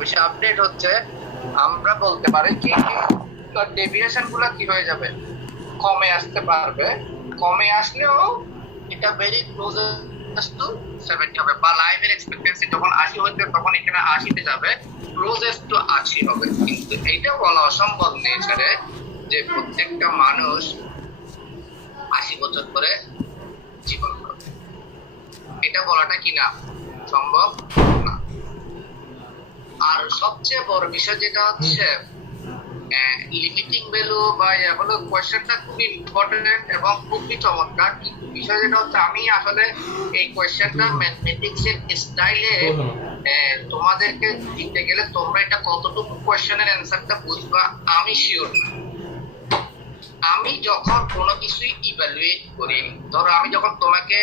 বেশি আপডেট হচ্ছে, আমরা বলতে পারি কি ডেভিয়েশন গুলো কি হয়ে যাবে, কমে আসতে পারবে। কমে আসলেও এটা ভেরি ক্লোজেস্ট টু 70 হবে, বা লাইফের এক্সপেক্টেন্সি যখন 80 হইতে তখন এখানে 80 তে যাবে, ক্লোজেস্ট টু 80 হবে। কিন্তু এইটা বলা অসম্ভব নেচারে যে প্রত্যেকটা মানুষ 80 বছর করে জীবন করবে, এটা বলাটা কি না সম্ভব না। আর সবচেয়ে বড় বিষয় যেটা হচ্ছে লিমিটিং ভ্যালু বা এগুলো কোয়েশ্চেনটা খুবই ইম্পর্টেন্ট এবং খুবই চমৎকার। কিন্তু বিষয় যেটা হচ্ছে আমি আসলে এই কোয়েশ্চেনটা ম্যাথমেটিক্স এর স্টাইলে তোমাদেরকে দিতে গেলে তোমরা এটা কতটুকু কোয়েশ্চেনের অ্যান্সারটা বুঝবা আমি শিওর না। আমি যখন কোনো কিছুই ইভালুয়েট করি, ধরো আমি যখন তোমাকে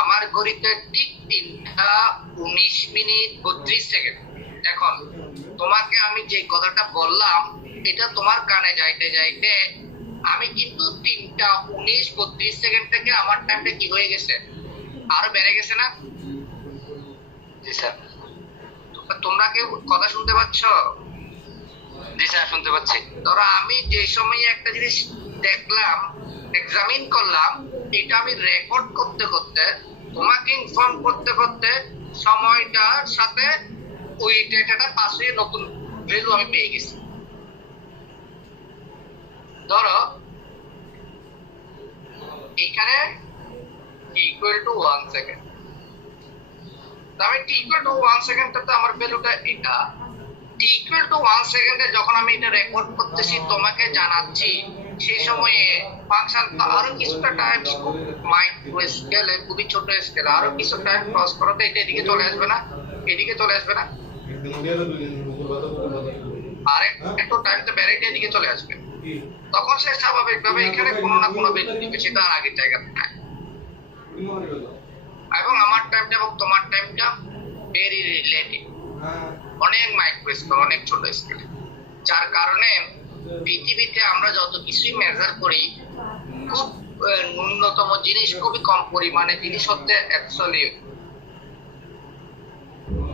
আমার ঘড়িতে ঠিক 3:19:32 এখন তোমাকে আমি যে কথাটা বললাম এটা তোমার কানে যাইতে যাইতে আমি কিন্তু 3:19:32 থেকে আমার টাইমটা কি হয়ে গেছে, আরো বেড়ে গেছে না? জি স্যার। তোমরা কেউ কথা শুনতে পাচ্ছ? জি স্যার, শুনতে পাচ্ছি। ধরো আমি যে সময় একটা জিনিস দেখলাম, এক্সামিন করলাম, এটা আমি রেকর্ড করতে করতে তোমাকে ইনফর্ম করতে করতে সময়টার সাথে ওই ডেটাটা পাস হয়ে নতুন ভ্যালু আমি পেয়ে গেছি। ধরো এখানে ইকুয়াল টু 1 সেকেন্ড, তবে টি ইকুয়াল টু 1 সেকেন্ডটাতে আমার ভ্যালুটা এটা। টি ইকুয়াল টু 1 সেকেন্ডে যখন আমি এটা রেকর্ড করতেছি তোমাকে জানাচ্ছি, সেই সময়ে ফাংশন আরো কিছুটা টাইম মাইক্রো স্কেলে, খুবই ছোট স্কেলে আরো কিছু টাইম ক্রস করতে এটা এদিকে চলে আসবে না, এদিকে চলে আসবে না, আর একটু টাইমটা বেড়ে এদিকে চলে আসবে। তখন সে স্বাভাবিকভাবে এখানে কোনো না কোনো ভ্যালু দিবে, সেটা আর আগের জায়গাতে থাকে। এবং আমার টাইমটা এবং তোমার টাইমটা ভেরি রিলেটিভ, অনেক মাইক্রো স্কেল, অনেক ছোট স্কেলে। যার কারণে পৃথিবীতে আমরা যত কিছুই মেজার করি, খুব ন্যূনতম জিনিস, খুবই কম পরিমাণে জিনিস হচ্ছে অ্যাবসলিউট,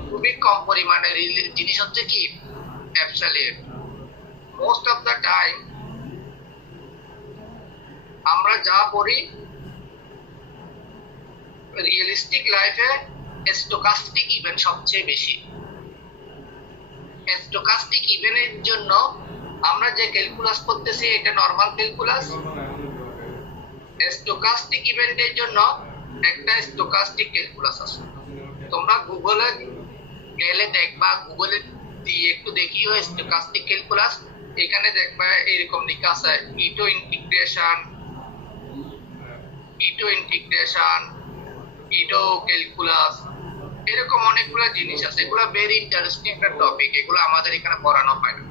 খুবই কম পরিমাণে জিনিস হচ্ছে কি absolute. Most of the time আমরা যা পড়ি রিয়েলিস্টিক লাইফে স্টোকাস্টিক ইভেন্ট সবচেয়ে বেশি। স্টোকাস্টিক ইভেন্টের জন্য আমরা যে ক্যালকুলাস করতেছি এটা নরমাল ক্যালকুলাস। স্টোকাস্টিক ইভেন্টের জন্য একটা স্টোকাস্টিক ক্যালকুলাস আছে। তোমরা গুগলে গেলে দেখবা, গুগলে দিয়ে একটু দেখিও স্টোকাস্টিক ক্যালকুলাস, এখানে দেখবা এরকম লেখা আছে ইটো ইন্টিগ্রেশন, ইটো ক্যালকুলাস, এরকম অনেকগুলো জিনিস আছে। এগুলো ভেরি ইন্টারেস্টিং একটা টপিক, এগুলো আমাদের এখানে পড়ানো হয় না।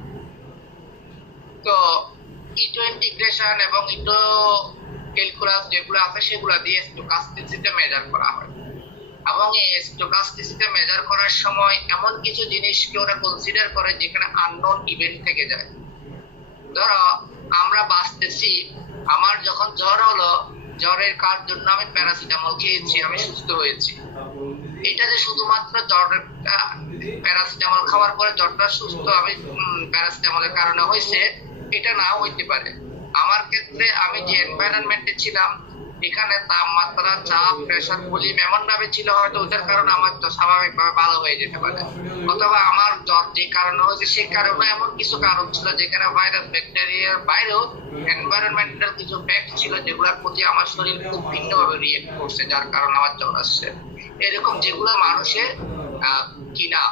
তো ইটো ইন্টিগ্রেশন এবং ইটো ক্যালকুলাস যেগুলো আছে সেগুলো দিয়ে স্টোকাস্টিসিটি মেজার করা হয়। এবং এই স্টোকাস্টিসিটি মেজার করার সময় এমন কিছু জিনিসকে ওরা কনসিডার করে যেখানে আননোন ইভেন্ট থেকে যায়। ধরো আমরা বাঁচতেছি, আমার যখন জ্বর হলো, জ্বরের কার জন্য আমি প্যারাসিটামল খেয়েছি, আমি সুস্থ হয়েছি। এটা যে শুধুমাত্র জ্বরের প্যারাসিটামল খাওয়ার পরে জ্বরটা সুস্থ আমি প্যারাসিটামলের কারণে হয়েছে, এটা নাও হইতে পারে। আমার ক্ষেত্রে আমি যে এনভায়রনমেন্টে ছিলাম, এখানে তাপমাত্রা, চাপ, প্রেসার, ভলিউম এমন ভাবে ছিল, হয়তো ওটার কারণে আমার স্বাভাবিকভাবে ভালো হয়ে যেতে পারে। অথবা আমার জ্বর যে কারণে হয়েছে সেই কারণে এমন কিছু কারণ ছিল যেখানে ভাইরাস, ব্যাকটেরিয়ার বাইরেও এনভায়রনমেন্টাল কিছু ফ্যাক্ট ছিল যেগুলোর প্রতি আমার শরীর খুব ভিন্নভাবে রিয়েক্ট করছে, যার কারণে আমার জ্বর আসছে। এরকম যেগুলো মানুষের কিনা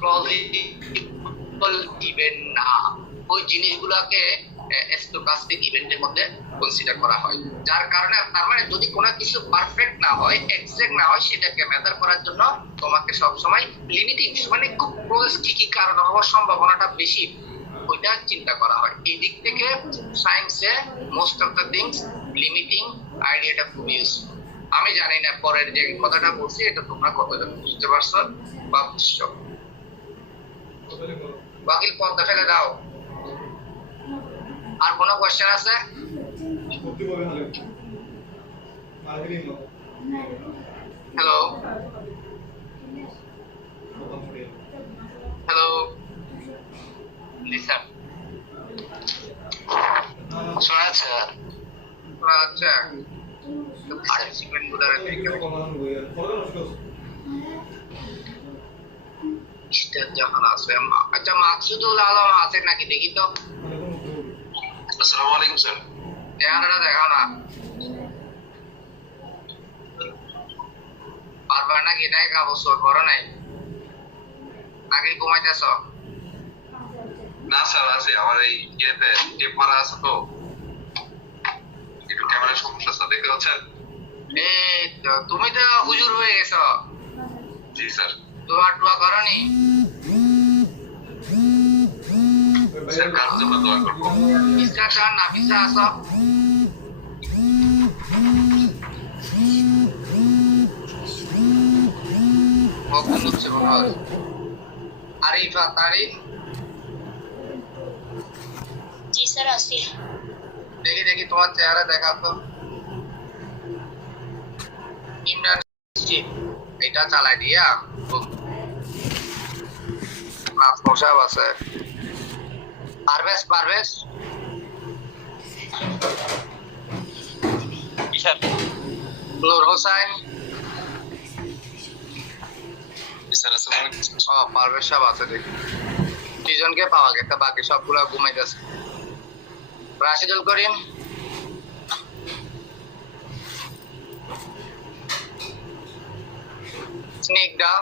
প্লজিবল ইভেন্ট না, ওই জিনিসগুলোকে স্টোকাস্টিক ইভেন্টের মধ্যে কনসিডার করা হয়। যার কারণে তার মানে যদি কোনো কিছু পারফেক্ট না হয়, এক্সাক্ট না হয়, সেটাকে মেজার করার জন্য তোমাকে সবসময় লিমিটিং, মানে খুব ক্লোজ কি কি কারণ হওয়ার সম্ভাবনাটা বেশি, ওইটা চিন্তা করা হয়। এই দিক থেকে সায়েন্সে most of the things limiting আইডিয়াটা খুব ইউজফুল। আমি জানি না পরের যে কথাটা বলছি এটা তোমরা কতটা বুঝতে পারছো বা বুঝছো। বাকি পর্দা ফেলে দাও। আর কোনো কোশ্চেন আছে? হ্যালো হ্যালো সিকোয়েন্স গুলো স্টেপ যখন আছে আচ্ছা মাকসুদুল আলম আছে নাকি দেখি তো আসসালামু আলাইকুম স্যার চেহারাটা দেখাও না পারবা নাকি এটাই অবসর বড় নাই নাকি ঘুমাইতেছ না স্যার আছে আমার এই ইয়েতে টেপ মারা আছে তো একটু ক্যামেরার সমস্যা স্যার দেখতে পাচ্ছেন এই তো তুমি তো হুজুর হয়ে গেছো জি স্যার তোমার দোয়া করনি স্যার কার জন্য দোয়া করবো ইসা চান না ইসা আসো কখন হচ্ছে মনে হয় আরিফা তারিন জি স্যার আছি দেখি দেখি তোমার চেহারা দেখাও তো ইমরান এটা চালাই দিয়া মোশাব আছে পারভেজ পারভেজ নূর হোসেন স্যার আসসালামু আলাইকুম পারভেজ সাহেব আছে দেখি দুজনকে পাওয়া গেছে বাকি সবগুলো ঘুমাইতেছে রাশিদুল করিম স্নিগ্ধা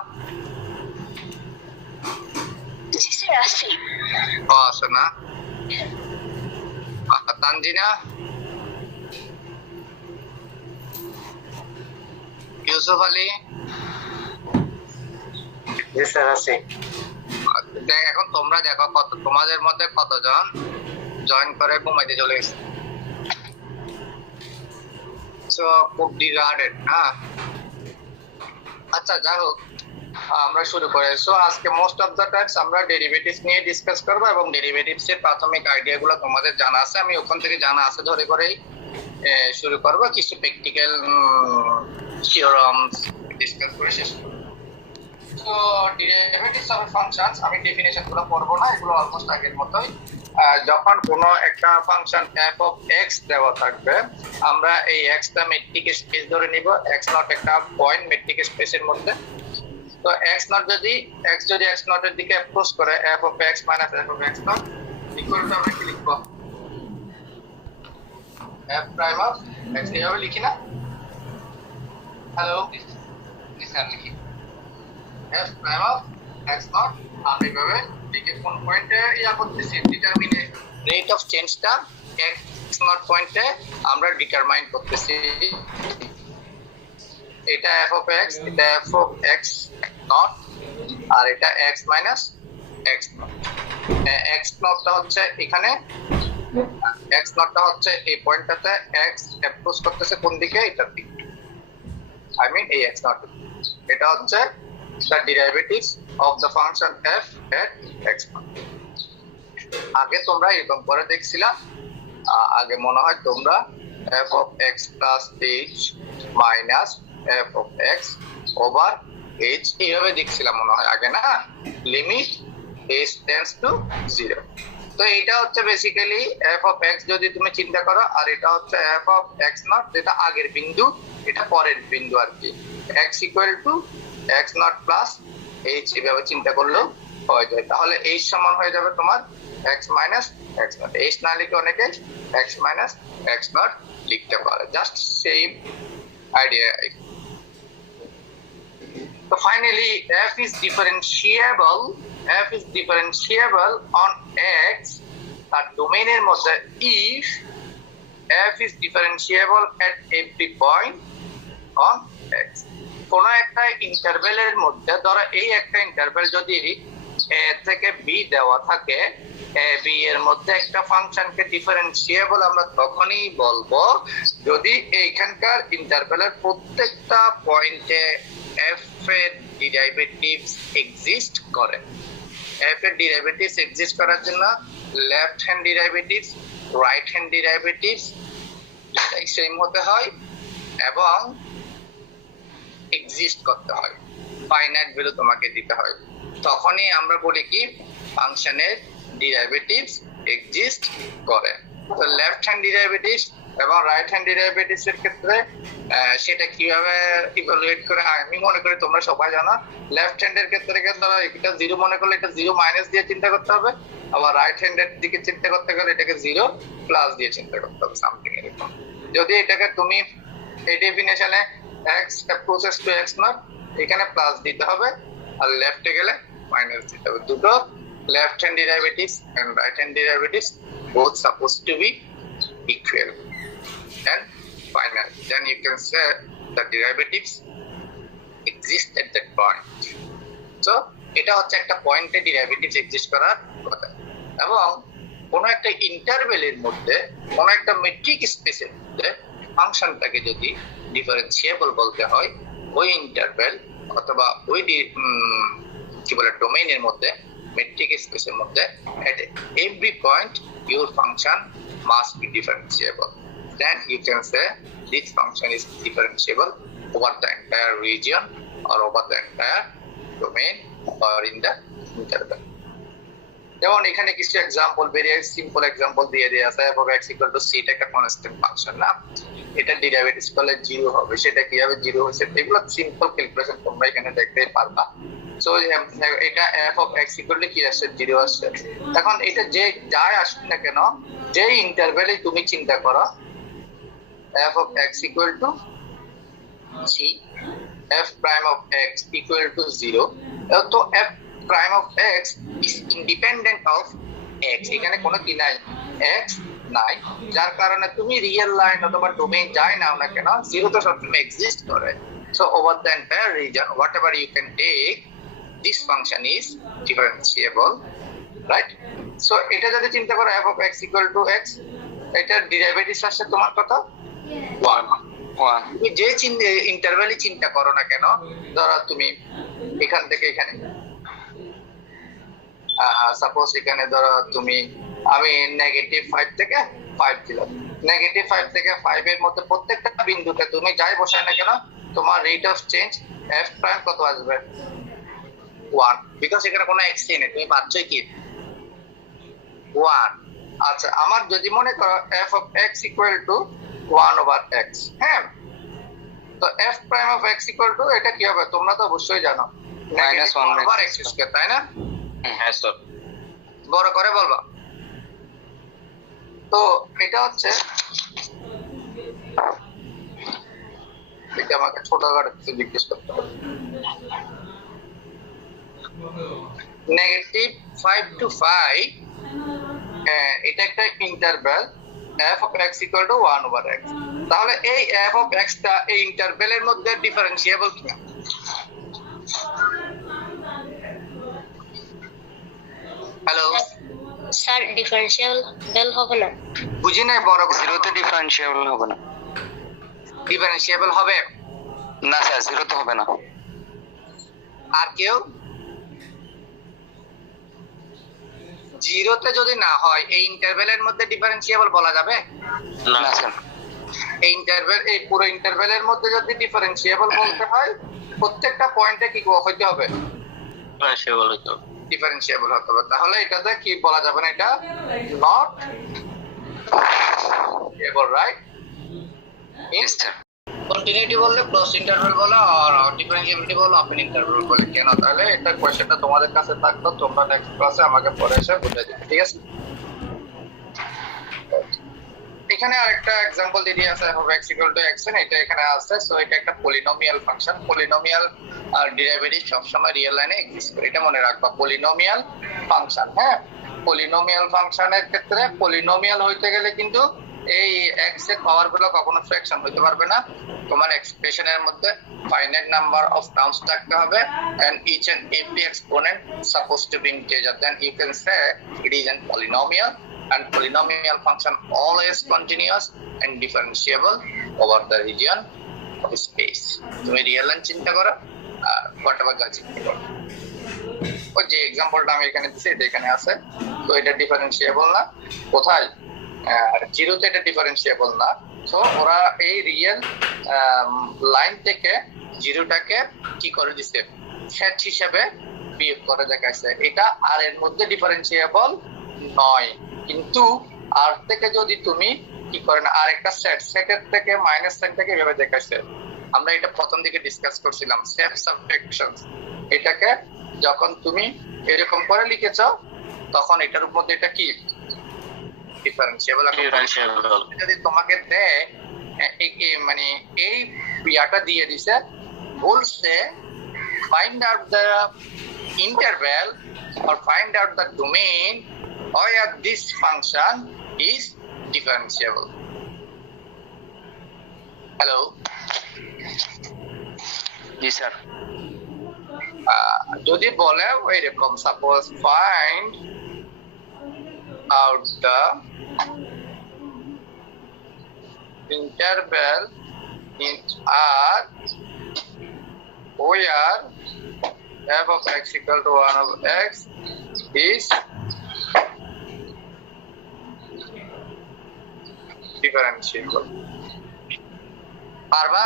জি স্যার আছি আছে না তানজিনা ইউসুফ আলী জি স্যার আছি দেখ এখন তোমরা দেখো কত তোমাদের মধ্যে কতজন জয়েন করে ঘুমাইতে চলে গেছে সো খুব ডিগার্ডেড হ্যাঁ আচ্ছা যাই হোক আমরা শুরু করে সো আজকে মোস্ট অফ দ্য টাইমস আমরা ডেরিভেটিভস নিয়ে ডিসকাস করব এবং ডেরিভেটিভস এর প্রাথমিক আইডিয়াগুলো তোমাদের জানা আছে আমি ওখান থেকে জানা আছে ধরে করেই শুরু করব কিছু প্র্যাকটিক্যাল থিওরামস ডিসকাস করে শেষ করব তো ডেরিভেটিভস অফ ফাংশনস আমি ডেফিনিশনগুলো পড়বো না এগুলো অলমোস্ট আগের মতোই যখন কোনো একটা ফাংশন f অফ x দেওয়া থাকবে আমরা এই x টা মেট্রিক স্পেস ধরে নিব x নট একটা পয়েন্ট মেট্রিক স্পেসের মধ্যে তো x নট যদি x নট এর দিকে অ্যাপ্রোচ করে f of x minus f of x not equal to আমরা কি লিখব f প্রাইম অফ x এইভাবে লিখি না হ্যালো স্যার লিখি f prime of x not আমি এইভাবে লিখে কোন পয়েন্টে ইয়া করতেছি ডিটারমিনে রেট অফ চেঞ্জটা x নট পয়েন্টে আমরা ডিটারমাইন করতেছি এটা f অফ x এটা f অফ x নট আর এটা x minus x not x নটটা হচ্ছে এখানে x নটটা হচ্ছে এই পয়েন্টটাতে x অ্যাপ্রোচ করতেছে কোন দিকে এটার দিকে আই মিন এই x নট এটা হচ্ছে the derivatives of the function f at x not আগে তোমরা এরকম করে দেখছিলা আগে মনে হয় তোমরা f of x plus h minus f of x over h এইভাবে দেখছিলাম মনে হয় আগে না লিমিট h tends to 0 তো এটা হচ্ছে বেসিক্যালি f of x যদি তুমি চিন্তা করো আর এটা হচ্ছে f of x নট যেটা আগের বিন্দু এটা পরের বিন্দু আর কি x equal to x not plus h এভাবে চিন্তা করলেও হয়ে যায় তাহলে h সমান হয়ে যাবে তোমার x minus x not h না লিখে অনেকে x মাইনাস x নট লিখতে পারে just same idea So finally, f is differentiable on x তার ডোমেইনের মধ্যে if f is differentiable at every point on x কোন একটা ইন্টারভ্যালের মধ্যে ধরো এই একটা ইন্টারভ্যাল যদি a থেকে b দেওয়া থাকে a b এর মধ্যে একটা ফাংশনকে ডিফারেন্সিয়েবল আমরা তখনই বলবো যদি এইখানকার ইন্টারভ্যালের প্রত্যেকটা পয়েন্টে f এর ডেরিভেটিভস এক্সিস্ট করে f এর ডেরিভেটিভস এক্সিস্ট করার জন্য left hand derivatives right hand derivatives দুটাই সেম হতে হয় এবং এক্সিস্ট করতে হয় ফাইনাইট ভ্যালু তোমাকে দিতে হয় তখনই আমরা বলি কি ফাংশনের ডেরিভেটিভস এক্সিস্ট করে তো লেফট হ্যান্ড ডেরিভেটিভস এবং রাইট হ্যান্ড ডেরিভেটিভস এর ক্ষেত্রে সেটা কিভাবে ইভালুয়েট করে আমি মনে করি তোমরা সবাই জানো। লেফট হ্যান্ডের ক্ষেত্রে কিন্তু এটা জিরো মনে করলে এটা জিরো মাইনাস দিয়ে চিন্তা করতে হবে, আবার রাইট হ্যান্ডের দিকে চিন্তা করতে গেলে এটাকে জিরো প্লাস দিয়ে চিন্তা করতে হবে, সামথিং এরকম। যদি এটাকে তুমি এই ডেফিনেশনে x approaches to x not এখানে প্লাস দিতে হবে, আর লেফটে গেলে মাইনাস দিতে হবে। দুটো left hand derivatives and right hand derivatives both supposed to be equal, and finally then you can say the derivatives exist at that point. So এটা হচ্ছে একটা পয়েন্টে ডেরিভেটিভস এক্সিস্ট করার কথা। এবং কোন একটা ইন্টারভ্যালের মধ্যে কোন একটা মেট্রিক স্পেসের মধ্যে ফাংশনটাকে যদি ডিফারেন্সিয়েবল বলতে হয়, ওই ইন্টারভ্যাল অথবা ওই কি বলে ডোমেইনের মধ্যে metric space এর মধ্যে at every point your function must be differentiable. Then you can say this function is differentiable over the entire region or over the entire domain or in the interval. যেমন এখানে কিছু example, very simple example দিয়ে দেয়া আছে। f of x equal to c, এটা একটা constant function না, এটা ডেরিভেটিভস করলে জিরো হবে, সেটা কিভাবে জিরো হচ্ছে এগুলো সিম্পল ক্যালকুলেশন তোমরা এখানে দেখতে পারবা। সো এটা f of x equal to কি আসছে, জিরো আসছে। এখন এটা যে যাই আসুক না কেন, যে ইন্টারভ্যালে তুমি চিন্তা করো f of x equal to c, f prime of x equal to 0, তো f prime of x is independent of x, এখানে কোনো কি নাই, x নাই, যার কারণে তুমি রিয়েল লাইন অথবা ডোমেইন যাই নাও না কেন জিরো তো সবসময় এক্সিস্ট করে। So over the entire region whatever you can take, this function is differentiable, right? So এটা যদি চিন্তা করো f of x equal to x, এটার ডেরিভেটিভস আসছে তোমার কত, 1। তুমি যে ইন্টারভ্যালে চিন্তা করো না কেন, ধরো তুমি এখান থেকে এখানে সাপোজ এখানে ধরো তুমি আমি -5 থেকে 5 দিলাম, -5 থেকে 5 এর মধ্যে প্রত্যেকটা বিন্দুতে তুমি যাই বসায় না কেন তোমার rate of change f prime কত আসবে, 1, বিকজ এখানে কোনো x নেই, তুমি পাচ্ছই কি 1। আচ্ছা, আমার যদি মনে করো f of x equal to 1 over x, হ্যাঁ, তো f prime of x equal to এটা কি হবে তোমরা তো অবশ্যই জানো, -1 over x স্কয়ার, তাই না? হ্যাঁ স্যার, বড় করে বলবা। তো এটা হচ্ছে, এটা আমাকে ছোট করে কিছু জিজ্ঞেস করতে হবে। -5 to 5 এটা একটা interval f of x equal to 1 over x, তাহলে এই f of x টা এই ইন্টারভ্যালের মধ্যে ডিফারেন্সিয়েবল কিনা? হ্যালো স্যার ডিফারেন্সিয়েবল হবে না, বুঝি নাই, বড় করে জিরোতে ডিফারেন্সিয়েবল হবে না। ডিফারেন্সিয়েবল হবে না স্যার, জিরোতে হবে না। আর কেউ? জিরোতে যদি না হয় এই ইন্টারভ্যালের মধ্যে ডিফারেন্সিয়েবল বলা যাবে না স্যার, এই ইন্টারভ্যাল, এই পুরো ইন্টারভ্যালের মধ্যে যদি ডিফারেন্সিয়েবল বলতে হয় প্রত্যেকটা পয়েন্টে কি হইতে হবে, ডিফারেন্সিয়েবল হতে হবে, ডিফারেন্সিয়েবল হতে হবে। তাহলে এটাতে কি বলা যাবে না, এটা not able, right? Yes sir. Continuity বললে ক্লোজ ইন্টারভ্যাল বলে, আর ডিফারেন্সিয়েবিলিটি বলে ওপেন ইন্টারভ্যাল বলে। কেন? তাহলে এটা কোশ্চেনটা তোমাদের কাছে থাকতো, তোমরা নেক্সট ক্লাসে আমাকে পরে এসে বুঝিয়ে দিবে, ঠিক আছে? এখানে আরেকটা एग्जांपल দিয়ে দিয়েছে f of x equal to x, এটা এখানে আছে। সো এটা একটা পলিনোমিয়াল ফাংশন, পলিনোমিয়াল আর ডেরিভেটিভ সবসময় রিয়েল লাইনে এক্সিস্ট করে, এটা মনে রাখবা। পলিনোমিয়াল ফাংশন, হ্যাঁ, পলিনোমিয়াল ফাংশনের ক্ষেত্রে পলিনোমিয়াল হইতে গেলে কিন্তু এই x এর পাওয়ার গুলো কখনো ফ্র্যাকশন হইতে পারবে না, তোমার এক্সপ্রেশনের মধ্যে ফাইনাইট নাম্বার অফ টার্মস থাকতে হবে, and each and every exponent supposed to be integer, then you can say it is a polynomial, and polynomial function always continuous and differentiable over the region of space. তুমি real line চিন্তা করো, whatever যা চিন্তা করো, ওই যে এক্সাম্পলটা আমি এখানে দিছি এটা এখানে আছে। তো এটা ডিফারেন্সিয়েবল না, কোথায়? জিরোতে এটা ডিফারেন্সিয়েবল না। সো ওরা এই রিয়েল লাইন থেকে জিরোটাকে কি করে দিছে, সেট হিসেবে বিয়োগ করে দেখাইছে। এটা আর এর মধ্যে ডিফারেন্সিয়েবল নয়, কিন্তু আর থেকে যদি তুমি কি করেন আরেকটা সেটের থেকে মাইনাস সাইনটাকে এভাবে দেখাইছে, আমরা এটা প্রথম দিকে ডিসকাস করছিলাম সেট সাবট্রাকশন। এটাকে যখন তুমি এরকম করে লিখেছো তখন এটার মধ্যে এটা কি ডিফারেন্সিয়েবল। যদি তোমাকে দেয় মানে এই ইয়াটা দিয়ে দিছে, বলছে find out the interval or find out the domain where this function is differentiable. Hello? G sir. যদি বলে এরকম suppose find out the interval in R where f of x equal to 1 over x is differentiable. পারবা?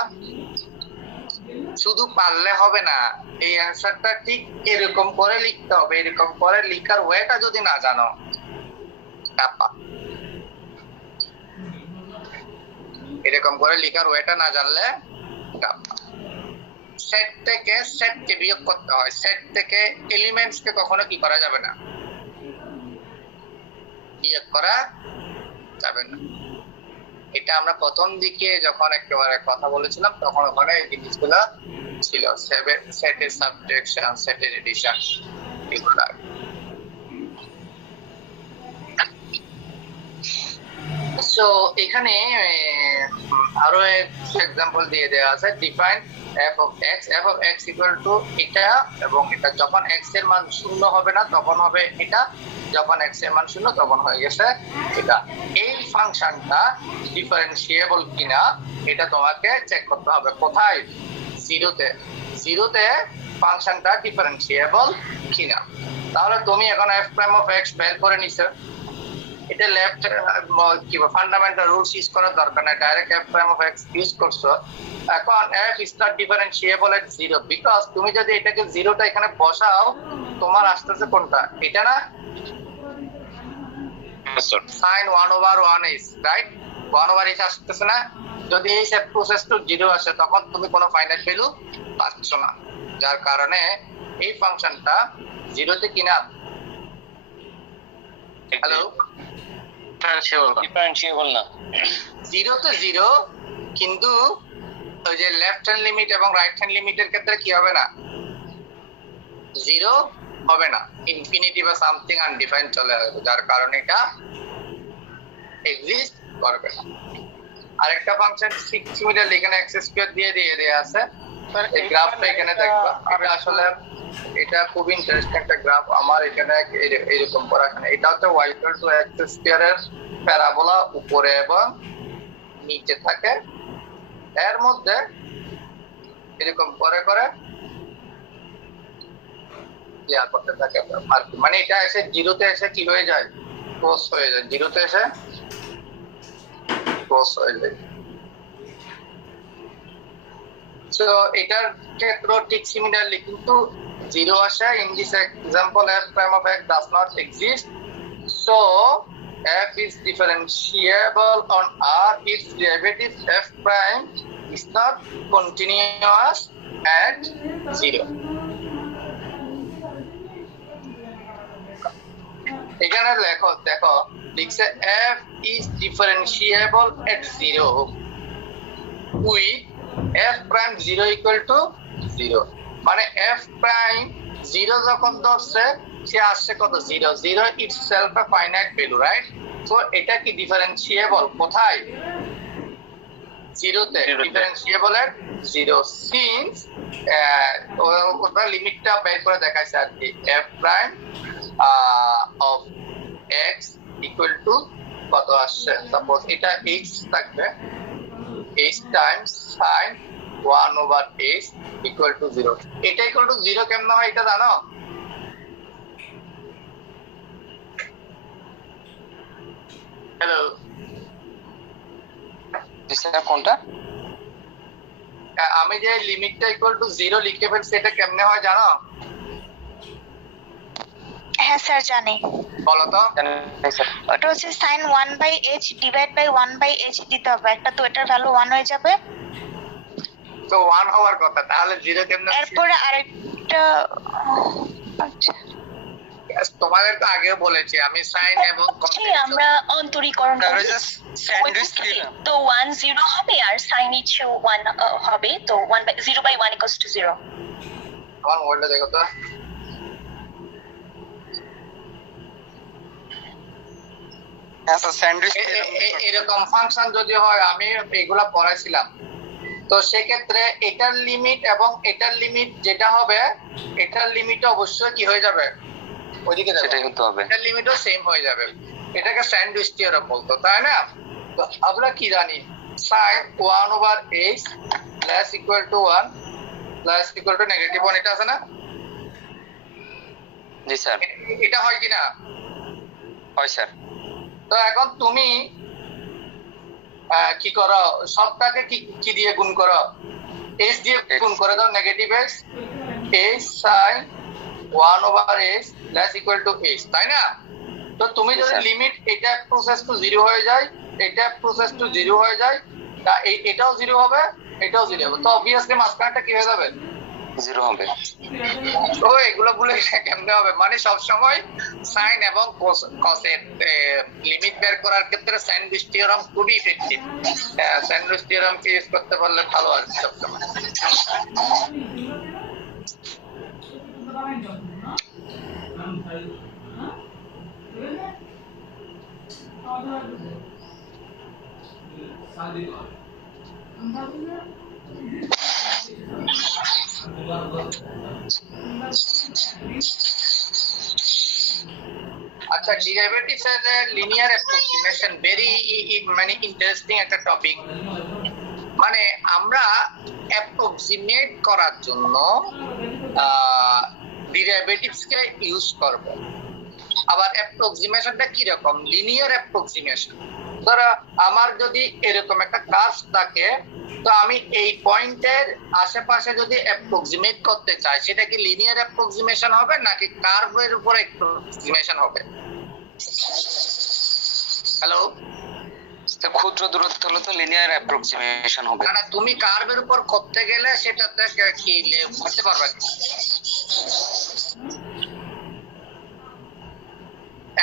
শুধু পারলে হবে না, এই অ্যানসারটা ঠিক এরকম করে লিখতে হবে। এরকম করে লিখার ওয়েটা যদি না জানো টাপা, এরকম করে লিখার ওয়েটা না জানলে টাপা। সেট থেকে সেটকে বিয়োগ করতে হয়, সেট থেকে এলিমেন্টসকে কখনো কি করা যাবে না, বিয়োগ করা যাবে না। এটা আমরা প্রথম দিকে যখন একেবারে কথা বলেছিলাম তখন ওখানে এই জিনিসগুলো ছিল, সেটের সাবট্রাকশন, সেটের এডিশন, এগুলা। সো এখানে আরো একটা एग्जांपल দিয়ে দেওয়া আছে, define f of x equal to এটা এবং এটা যখন x এর মান শূন্য হবে না তখন হবে এটা, যখন x এর মান শূন্য তখন হয়ে গেছে এটা। এই ফাংশনটা ডিফারেন্সিয়েবল কিনা এটা তোমাকে চেক করতে হবে। কোথায়? জিরোতে ফাংশনটা ডিফারেন্সিয়েবল কিনা। তাহলে তুমি এখন f prime of x বের করে নিছো, এটা লেফট কি ফান্ডামেন্টাল রুলস ইউজ করার দরকার নাই, direct f prime of x use করছো। এখন f is not differentiable at 0 because তুমি যদি এটাকে জিরোটা এখানে বসাও তোমার আসতেছে কোনটা? এটা না, sin 1 over 1 is right, 1 over h আসতেছে না। যদি এই সেট প্রসেস টু 0 আসে তখন তুমি কোনো ফাইনাইট ভ্যালু পাচ্ছ না, যার কারণে এই ফাংশনটা জিরোতে কিনা। হ্যালো, ডিফারেন্সিয়েবল না, জিরোতে জিরো, কিন্তু ওই যে লেফট হ্যান্ড লিমিট এবং রাইট হ্যান্ড লিমিটের ক্ষেত্রে কি হবে না? জিরো হবে না, ইনফিনিটি বা সামথিং আনডিফাইন্ড চলে আসবে, যার কারণে এটা এক্সিস্ট করবে না। আরেকটা ফাংশন সিমিলারলি এখানে x স্কয়ার দিয়ে দেয়া আছে, এই গ্রাফটা এখানে দেখবা। এটা আসলে এটা খুব ইন্টারেস্টিং একটা গ্রাফ। আমার এখানে এরকম করা, এখানে এটা হচ্ছে y equal to x square এর প্যারাবোলা, উপরে এবং নিচে থাকে, এর মধ্যে এরকম করে করে ইয়া করতে থাকে। মানে এটা এসে জিরোতে এসে কি হয়ে যায়? ক্রস হয়ে যায়, জিরোতে এসে ক্রস হয়ে যায়। সো এটার ক্ষেত্রে ঠিক সিমিলারলি, কিন্তু জিরো আসে। In this example f prime of x does not exist, so f is differentiable on R. Its derivative f prime is not continuous at 0. এখানে দেখো লিখছে f is differentiable at 0 with f prime 0 equal to 0, মানে f prime 0 যখন ধরছে সে আসছে কত? 0 0 itself a finite value, right? So এটা কি ডিফারেন্সিয়েবল কোথায়? জিরোতে, ডিফারেন্সিয়েবল এট 0 সিন্স ওটা লিমিটটা বের করে দেখাইছে আর কি, f prime of x equal to কত আসছে? সাপোজ এটা x থাকবে, h times sin 1 over h equal to 0. এটা equal to 0 কেমন হয় এটা জানো? হ্যালো, কোনটা? আমি যে লিমিটটা ইকুয়াল টু 0 লিখে ফেলছি এটা কেমনে হয় জানো? হ্যাঁ স্যার জানি। বলো তো। স্যার ওটা হচ্ছে sin 1/h divide by 1/h দিতে হবে, একটা তো এটার ভ্যালু 1 হয়ে যাবে। তো 1 হওয়ার কথা, তাহলে 0 কেমনে? এরপরে আরেকটা আচ্ছা তোমাদের তো আগেও বলেছি আমি সাইন এবং হচ্ছে আমরা অন্তরীকরণ তাহলে করি জাস্ট স্যান্ডউইচ দিলাম। তো 1 0 হবে আর sin ইচ্ছে 1 হবে, তো 0/1 = 0। আমার মোবাইলটা দেখো তো। হ্যাঁ স্যার স্যান্ডউইচ এরকম ফাংশন যদি হয়, আমি এগুলা পড়াইছিলাম, তো সেক্ষেত্রে এটার লিমিট এবং এটার লিমিট যেটা হবে, এটার লিমিট অবশ্যই কি হয়ে যাবে, ওইদিকে যাবে, সেটাই হতে হবে। এটার লিমিটও সেম হয়ে যাবে। এটাকে স্যান্ডউইচ থিওরাম বলতো, তাই না? তো আমরা কি জানি, sin 1/h plus equal to 1 plus equal to negative 1, এটা আছে না? জি স্যার এটা হয় কি না? হয় স্যার। তো এখন তুমি কি করো, সবটাকে কি দিয়ে গুণ করো, h দিয়ে গুণ করে দাও, negative h, h sin 1/h plus equal to h, তাই না? তো তুমি যদি লিমিট এটা প্রসেস টু 0 হয়ে যায়, এটা প্রসেস টু 0 হয়ে যায়, তা এটাও 0 হবে, এটাও 0 হবে, তো অবভিয়াসলি মাঝখানটা কি হয়ে যাবে, 0 হবে। তো এগুলো বলে কেমনে হবে, মানে সব সময় সাইন এবং কসের লিমিট বের করার ক্ষেত্রে স্যান্ডউইচ থিওরাম খুবই ইফেক্টিভ। স্যান্ডউইচ থিওরাম কে ইউজ করতে পারলে ভালো আর সব সময়। আচ্ছা, ডেরিভেটিভস এর লিনিয়ার অ্যাপ্রক্সিমেশন ভেরি মানে ইন্টারেস্টিং একটা টপিক। মানে আমরা অ্যাপ্রক্সিমেট করার জন্য ডেরিভেটিভস কে ইউজ করব। আবার অ্যাপ্রক্সিমেশনটা কি রকম, লিনিয়ার অ্যাপ্রক্সিমেশন। ধরো আমার যদি এরকম একটা কার্ভ থাকে, তো আমি এই পয়েন্টের আশেপাশে যদি অ্যাপ্রক্সিমেট করতে চাই, সেটা কি লিনিয়ার অ্যাপ্রক্সিমেশন হবে নাকি কার্ভের উপর অ্যাপ্রক্সিমেশন হবে? হ্যালো, ক্ষুদ্র দূরত্ব হলে তো লিনিয়ার অ্যাপ্রক্সিমেশন হবে। না তুমি কার্ভের উপর করতে গেলে সেটাতে কি করতে পারবে?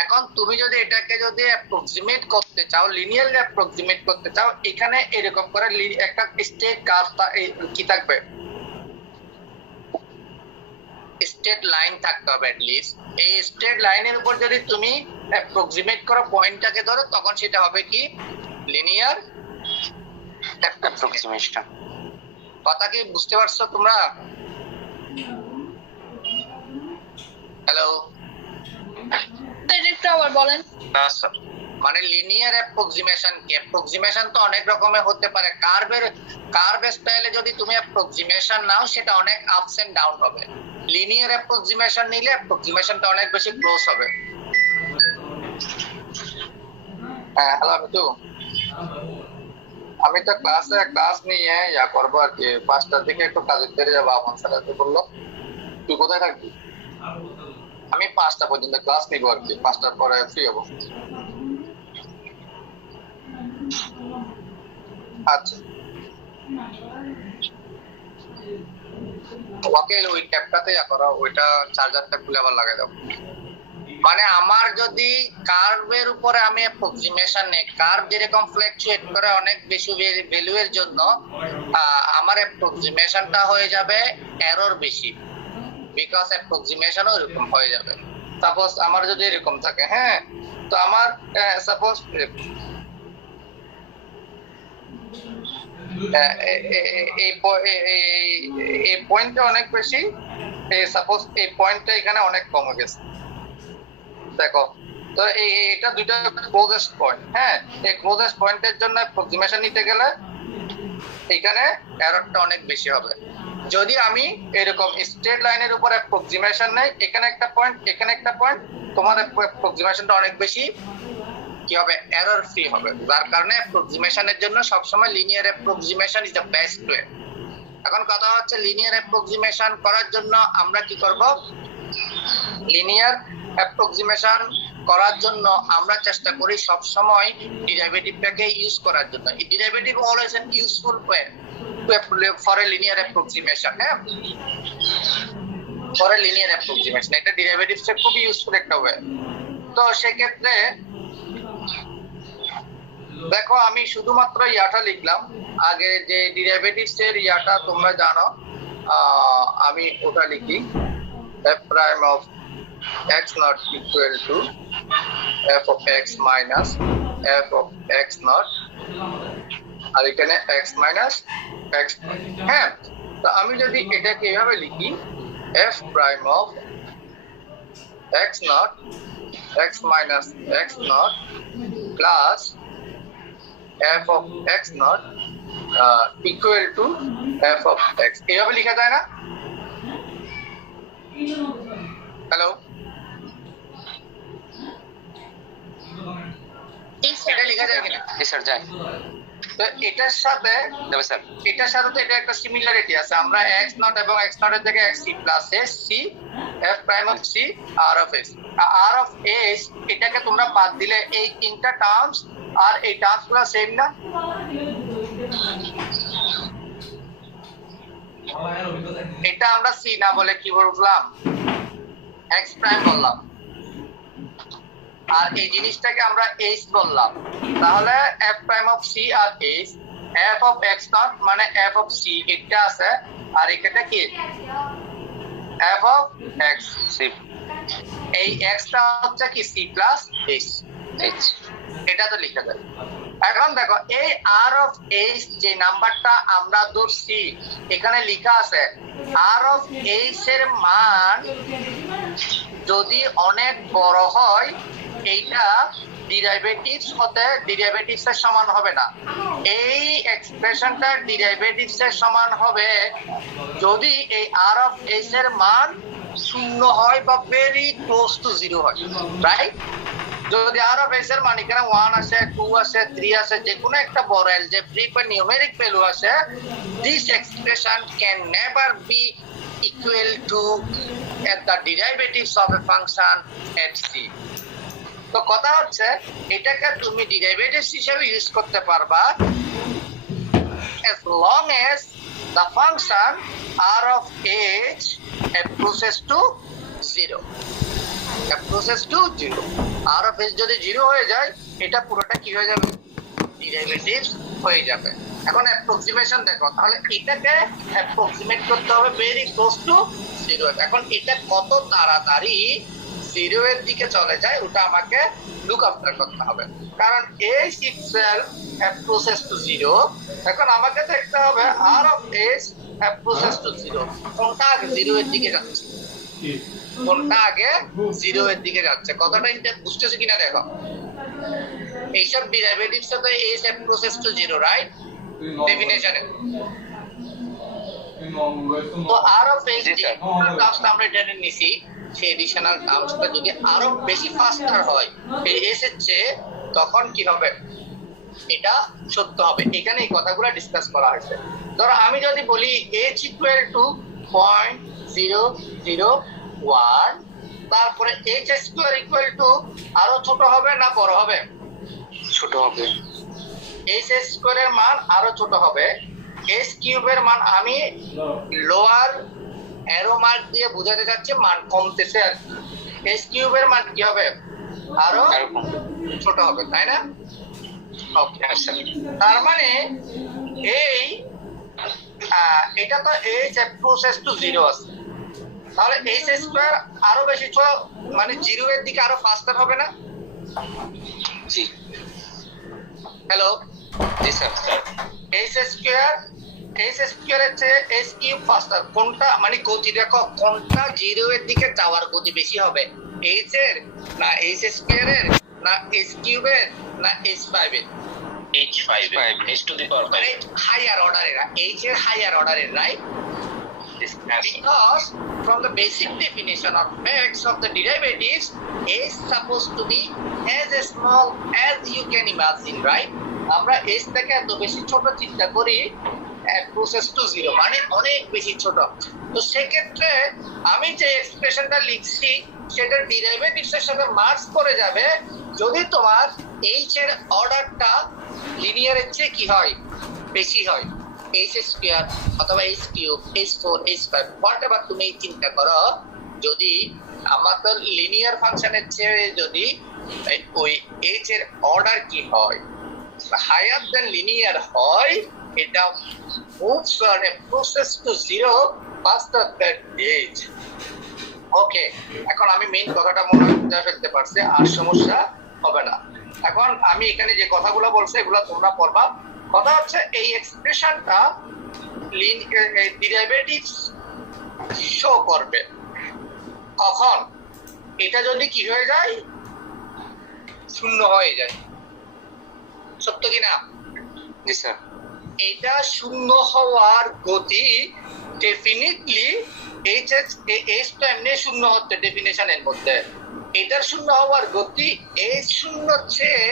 এখন তুমি যদি এটাকে যদি অ্যাপ্রক্সিমেট করতে চাও, লিনিয়ারলি অ্যাপ্রক্সিমেট করতে চাও, এখানে এরকম করে একটা স্ট্রেট কার্ভ কি থাকবে, স্ট্রেট লাইন থাকতে হবে এট লিস্ট। এই স্ট্রেট লাইনের উপর যদি তুমি অ্যাপ্রক্সিমেট করো পয়েন্টটাকে ধরো, তখন সেটা হবে কি লিনিয়ার অ্যাপ্রক্সিমেশন। কথা কি বুঝতে পারছো তোমরা? হ্যালো, আবার বলেন। না স্যার, মানে লিনিয়ার অ্যাপ্রক্সিমেশন কি, অ্যাপ্রক্সিমেশন তো অনেক রকমের হতে পারে। কার্ভ স্টাইলে যদি তুমি অ্যাপ্রক্সিমেশন নাও, সেটা অনেক আপস এন্ড ডাউন হবে। লিনিয়ার অ্যাপ্রক্সিমেশন নিলে অ্যাপ্রক্সিমেশনটা অনেক বেশি ক্লোজ হবে। হ্যাঁ হ্যালো, আমি তো ক্লাস নিয়ে ইয়া করবো আর কি, 5টার দিকে একটু কাজের থেকে যাবো। আমার স্যার এসে বললো তুই কোথায় থাকবি, আমি 5টা পর্যন্ত ক্লাস নিবো আর কি, 5টার পরে ফ্রি হবো। আচ্ছা, ওকে ওই ট্যাবটাতে ইয়া করো, ওইটা চার্জারটা খুলে আবার লাগাই দাও। মানে আমার যদি কার্ভের উপরে আমি অ্যাপ্রক্সিমেশন নেই, কার্ভ যেরকম ফ্ল্যাকচুয়েট করে অনেক বেশি ভ্যালু এর জন্য, আমার অ্যাপ্রক্সিমেশনটা হয়ে যাবে এরর বেশি, বিকজ অ্যাপ্রক্সিমেশনও এরকম হয়ে যাবে। সাপোজ আমার যদি এরকম থাকে, হ্যাঁ, তো আমার সাপোজ এই পয়েন্টটা অনেক বেশি, সাপোজ এই পয়েন্টটা এখানে অনেক কমে গেছে, দেখো। তো এটা দুইটা ক্লোজেস্ট পয়েন্ট, হ্যাঁ, এই ক্লোজেস্ট পয়েন্টের জন্য অ্যাপ্রক্সিমেশন নিতে গেলে এখানে এররটা অনেক বেশি হবে। যদি আমি এরকম স্ট্রেট লাইনের উপর অ্যাপ্রক্সিমেশন নেই, এখানে একটা পয়েন্ট, এখানে একটা পয়েন্ট, তোমার অ্যাপ্রক্সিমেশনটা অনেক বেশি কি হবে, এরর ফ্রি হবে। যার কারণে অ্যাপ্রক্সিমেশনের জন্য সবসময় linear approximation is the best way. এখন কথা হচ্ছে লিনিয়ার অ্যাপ্রক্সিমেশন করার জন্য আমরা কি করব, লিনিয়ার অ্যাপ্রক্সিমেশন করার জন্য আমরা চেষ্টা করি সব সময় ডেরিভেটিভটাকে ইউজ করার জন্য। এই derivative always N useful way for a linear approximation. হ্যাঁ, ফর এ লিনিয়ার অ্যাপ্রক্সিমেশন এটা ডেরিভেটিভস এর খুব ইউজফুল একটা ওয়ে। তো সেক্ষেত্রে দেখো আমি শুধুমাত্র ইয়াটা লিখলাম, আগে যে ডেরিভেটিভস এর ইয়াটা তোমরা জানো, আমি ওটা লিখি f prime of x not equal to f of x minus f of x not, আর এখানে x minus x not। হ্যাঁ, তো আমি যদি এটাকে এভাবে লিখি f prime of x not x minus x not plus f of x not equal to f of x, এভাবে লেখা যায় না? হ্যালো, এটা লেখা যায় কিনা? জি স্যার যায়। তো এটার সাথে যাবে স্যার। তো এটা একটা সিমিলারিটি আছে। আমরা x নট এবং x নট এর জায়গায় c plus s c f prime of c r of s, r of s এটাকে তোমরা বাদ দিলে এই তিনটা টার্মস আর এই টার্মসগুলো সেম না? এটা আমরা c না বলে কি বললাম? x প্রাইম বললাম, আর এই জিনিসটাকে আমরা h বললাম। তাহলে f প্রাইম অফ c আর h, f of x not মানে f অফ c এটা আছে, আর এটা কি f অফ x, এই x টা হচ্ছে কি c প্লাস h, এটা তো লিখে দেব। এখন দেখো এই r অফ h যে নাম্বারটা আমরা ধরছি এখানে লেখা আছে r অফ h এর মান যদি অনেক বড় হয় এইটা ডেরিভেটিভস হতে ডেরিভেটিভস এর সমান হবে না। এই এক্সপ্রেশনটা ডেরিভেটিভস এর সমান হবে যদি এই r অফ h এর মান 0 হয় বা ভেরি ক্লোজ টু 0 হয়, রাইট? যদি r অফ h এর মান এখানে 1 আসে, 2 আসে, 3 আসে, যে কোনো একটা বড় অ্যালজেব্রিক বা নিউমেরিক ভ্যালু আসে, this expression can never be equal to at the derivatives of a function at c. তো কথা হচ্ছে এটাকে তুমি ডেরিভেটিভস হিসেবে ইউজ করতে পারবা as long as the function r of h approaches to 0, approaches to 0। r of h যদি 0 হয়ে যায় এটা পুরোটা কি হয়ে যাবে? ডেরিভেটিভস হয়ে যাবে। এখন অ্যাপ্রক্সিমেশন দেখো, তাহলে এটাকে অ্যাপ্রক্সিমেট করতে হবে ভেরি ক্লোজ টু 0। এখন এটা কত তাড়াতাড়ি 0 এর দিকে চলে যায় ওটা আমাকে লুক আফটার করতে হবে, কারণ h itself approaches to 0। এখন আমাকে দেখতে হবে r of h approaches to 0, কোনটা আগে 0 এর দিকে যাচ্ছে, কোনটা আগে 0 এর দিকে যাচ্ছে। কথাটা বুঝতেছো কিনা দেখো, এইসব ডেরিভেটিভস তো h approaches to 0, রাইট? ডেফিনেশনে তো r of h যে টার্মসটা আমরা এটা নিছি সেই এডিশনাল টার্মসটা যদি আরো বেশি ফাস্টার হয় এই s এর চেয়ে, তখন কি হবে? এটা সত্য হবে। এখানে এই কথাগুলো ডিসকাস করা হয়েছে। ধরো আমি যদি বলি h equal to 0.001, তারপরে h স্কয়ার equal to আরো ছোট হবে না বড় হবে? ছোট হবে। h স্কয়ারের মান আরো ছোট হবে। h কিউবের মান আমি লোয়ার অ্যারো মার্ক দিয়ে বোঝাতে যাচ্ছে মান কমতেছে আর কি। h কিউবের মান কি হবে? আরো ছোট হবে, তাই না? ওকে, আচ্ছা। তার মানে এই এটা তো h approaches to 0 আছে, তাহলে h স্কয়ার আরো বেশি মানে 0 এর দিকে আরো ফাস্টার হবে না? জি। হ্যালো, জি স্যার। h স্কয়ারের চেয়ে h কিউব ফাস্টার, কোনটা মানে গতি দেখো, কোনটা 0 এর দিকে যাওয়ার গতি বেশি হবে? h এর না h স্কয়ারের না h কিউবের না h5 এর? h5 h to the power 5, মানে হাইয়ার অর্ডারের, h এর হাইয়ার অর্ডারের, right? Because from the basic definition of x of the derivatives, is supposed to be as small as you can imagine, right? আমরা s থেকে এত বেশি ছোট চিন্তা করি approaches to 0 মানে অনেক বেশি ছোট। তো সেক্ষেত্রে আমি যে এক্সপ্রেশনটা লিখছি সেটা ডেরিভেটিভস এর সাথে মার্জ করে যাবে যদি তোমার এইচ এর অর্ডারটা লিনিয়ারের চেয়ে কি হয়, বেশি হয়, এইচ স্কয়ার অথবা H cube, h four, h five, whatever তুমি চিন্তা করো। যদি আমাদের লিনিয়ার ফাংশনের চেয়ে যদি ওই এইচ এর অর্ডার কি হয়, হায়ার দেন লিনিয়ার হয়, এটা moves on a process to zero faster than h. ওকে, এখন আমি মেইন কথাটা মনে হয় বুঝে ফেলতে পারছি, আর সমস্যা হবে না। এখন আমি এখানে যে কথাগুলো বলছি এগুলো তোমরা পড়বা। কথা হচ্ছে এই এক্সপ্রেশনটা ডেরিভেটিভস শো করবে কখন, এটা যদি কি হয়ে যায়, শূন্য হয়ে যায়, সত্য কি না? জি স্যার। এটা শূন্য হওয়ার গতি ডেফিনিটলি এইচ তো এমনি শূন্য হচ্ছে ডেফিনেশনের মধ্যে, এটার শূন্য হওয়ার গতি এইচ শূন্য চেয়ে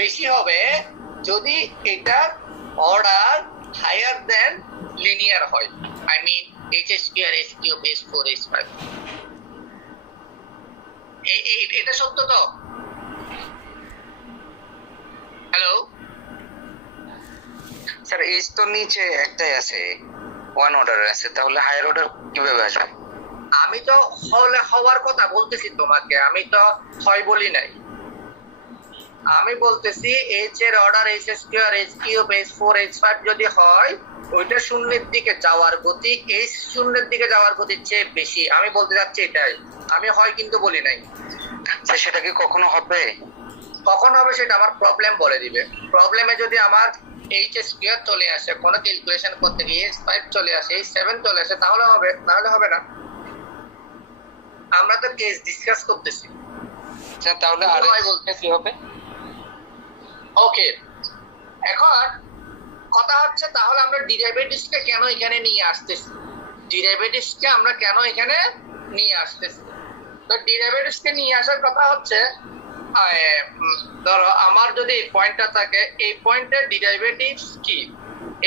বেশি হবে যদি এটার অর্ডার হায়ার দেন লিনিয়ার হয়। I mean h square, h cube, h four, h five. এটা সত্য তো? হ্যালো স্যার এইচ তো নিচে একটাই আছে, ওয়ান অর্ডার আছে, তাহলে হায়ার অর্ডার কিভাবে আসবে? আমি তো হওয়ার কথা বলতেছি তোমাকে, আমি তো হয় বলি নাই। আমি বলতেছি এইচ এর order H square, h cube, h four, h five যদি হয়, ওইটা শূন্যের দিকে যাওয়ার গতি এইচ শূন্যের দিকে যাওয়ার গতির চেয়ে বেশি। আমি বলতে চাচ্ছি এটাই, আমি হয় কিন্তু বলি নাই। স্যার সেটা কি কখনো হবে? কখন হবে সেটা আমার প্রবলেম বলে দিবে। প্রবলেমে যদি আমার এইচ স্কয়ার চলে আসে, কোনো ক্যালকুলেশন করতে গিয়ে এইচ ফাইভ চলে আসে, এইচ সেভেন চলে আসে, তাহলে হবে, নাহলে হবে না। আমরা তো কেস ডিসকাস করতেছি। স্যার তাহলে আর বলতে কি হবে? ওকে, এখন কথা হচ্ছে তাহলে আমরা ডেরিভেটিভসকে কেন এখানে নিয়ে আসতেছি, ডেরিভেটিভসকে আমরা কেন এখানে নিয়ে আসতেছি? তো ডেরিভেটিভসকে নিয়ে আসার কথা হচ্ছে, ধরো আমার যদি এই পয়েন্টটা থাকে, এই পয়েন্টের ডেরিভেটিভস কি?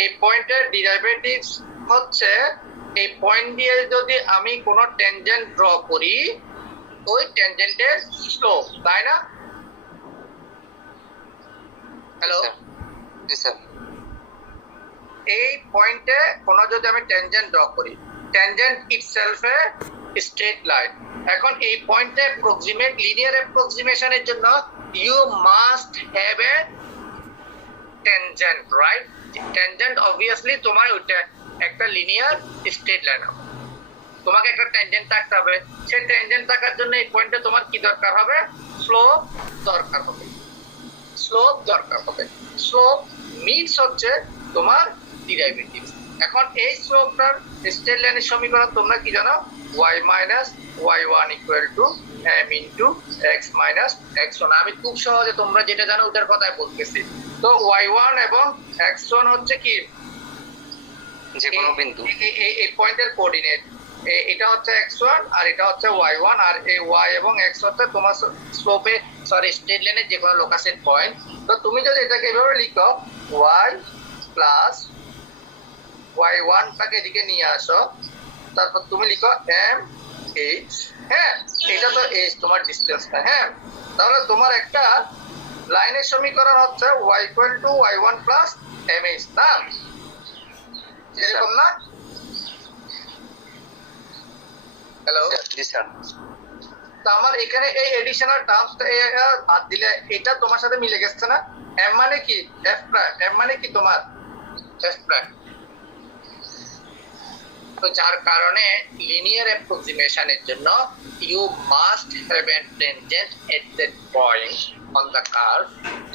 এই পয়েন্টের ডেরিভেটিভস হচ্ছে এই পয়েন্ট দিয়ে যদি আমি কোনো ট্যানজেন্ট ড্র করি, ওই ট্যানজেন্টের স্লোপ, তাই না? হ্যালো, জি স্যার। এই পয়েন্টে কোনো যদি আমি ট্যানজেন্ট ড্র করি, tangent itself a straight line. এখন এই পয়েন্টে অ্যাপ্রক্সিমেট লিনিয়ার অ্যাপ্রক্সিমেশনের জন্য you must have a tangent, right? Tangent obviously তোমার ওইটা একটা লিনিয়ার স্ট্রেট লাইন হবে, তোমাকে একটা ট্যানজেন্ট থাকতে হবে। সেই ট্যানজেন্ট থাকার জন্য এই পয়েন্টে তোমার কি দরকার হবে? স্লোপ দরকার হবে, স্লোপ দরকার হবে। স্লোপ মিনস হচ্ছে তোমার ডেরিভেটিভ। এখন এই স্লোপটার স্ট্রেট লাইনের সমীকরণ তোমরা কি জানো? y minus y1 equal to m into x minus x1। আমি খুব সহজে তোমরা যেটা জানো ওটার কথাই বলতেছি। তো y1 এবং x1 হচ্ছে কি, যে কোনো বিন্দু, এই পয়েন্টের কোঅর্ডিনেট। এটা হচ্ছে x1 আর এটা হচ্ছে y1, আর এই y এবং x হচ্ছে তোমার স্লোপে স্ট্রেট লাইনের যে কোনো লোকেশন পয়েন্ট। তো তুমি যদি এটাকে এভাবে লিখো, y প্লাস y1 টাকে এদিকে নিয়ে আসো, তারপর তুমি লিখো m h, হ্যাঁ এটা তো h তোমার ডিসটেন্সটা, হ্যাঁ। তাহলে তোমার একটা লাইনের সমীকরণ হচ্ছে y equal to y1 plus mh, না? এরকম না? হ্যালো, জি স্যার। তো আমার এখানে এই এডিশনাল টার্মসটা বাদ দিলে এটা তোমার সাথে মিলে গেছে না? m মানে কি f প্রাইম, m মানে কি তোমার f প্রাইম। তো যার কারণে লিনিয়ার অ্যাপ্রক্সিমেশনের জন্য you must have a tangent at that point on the curve.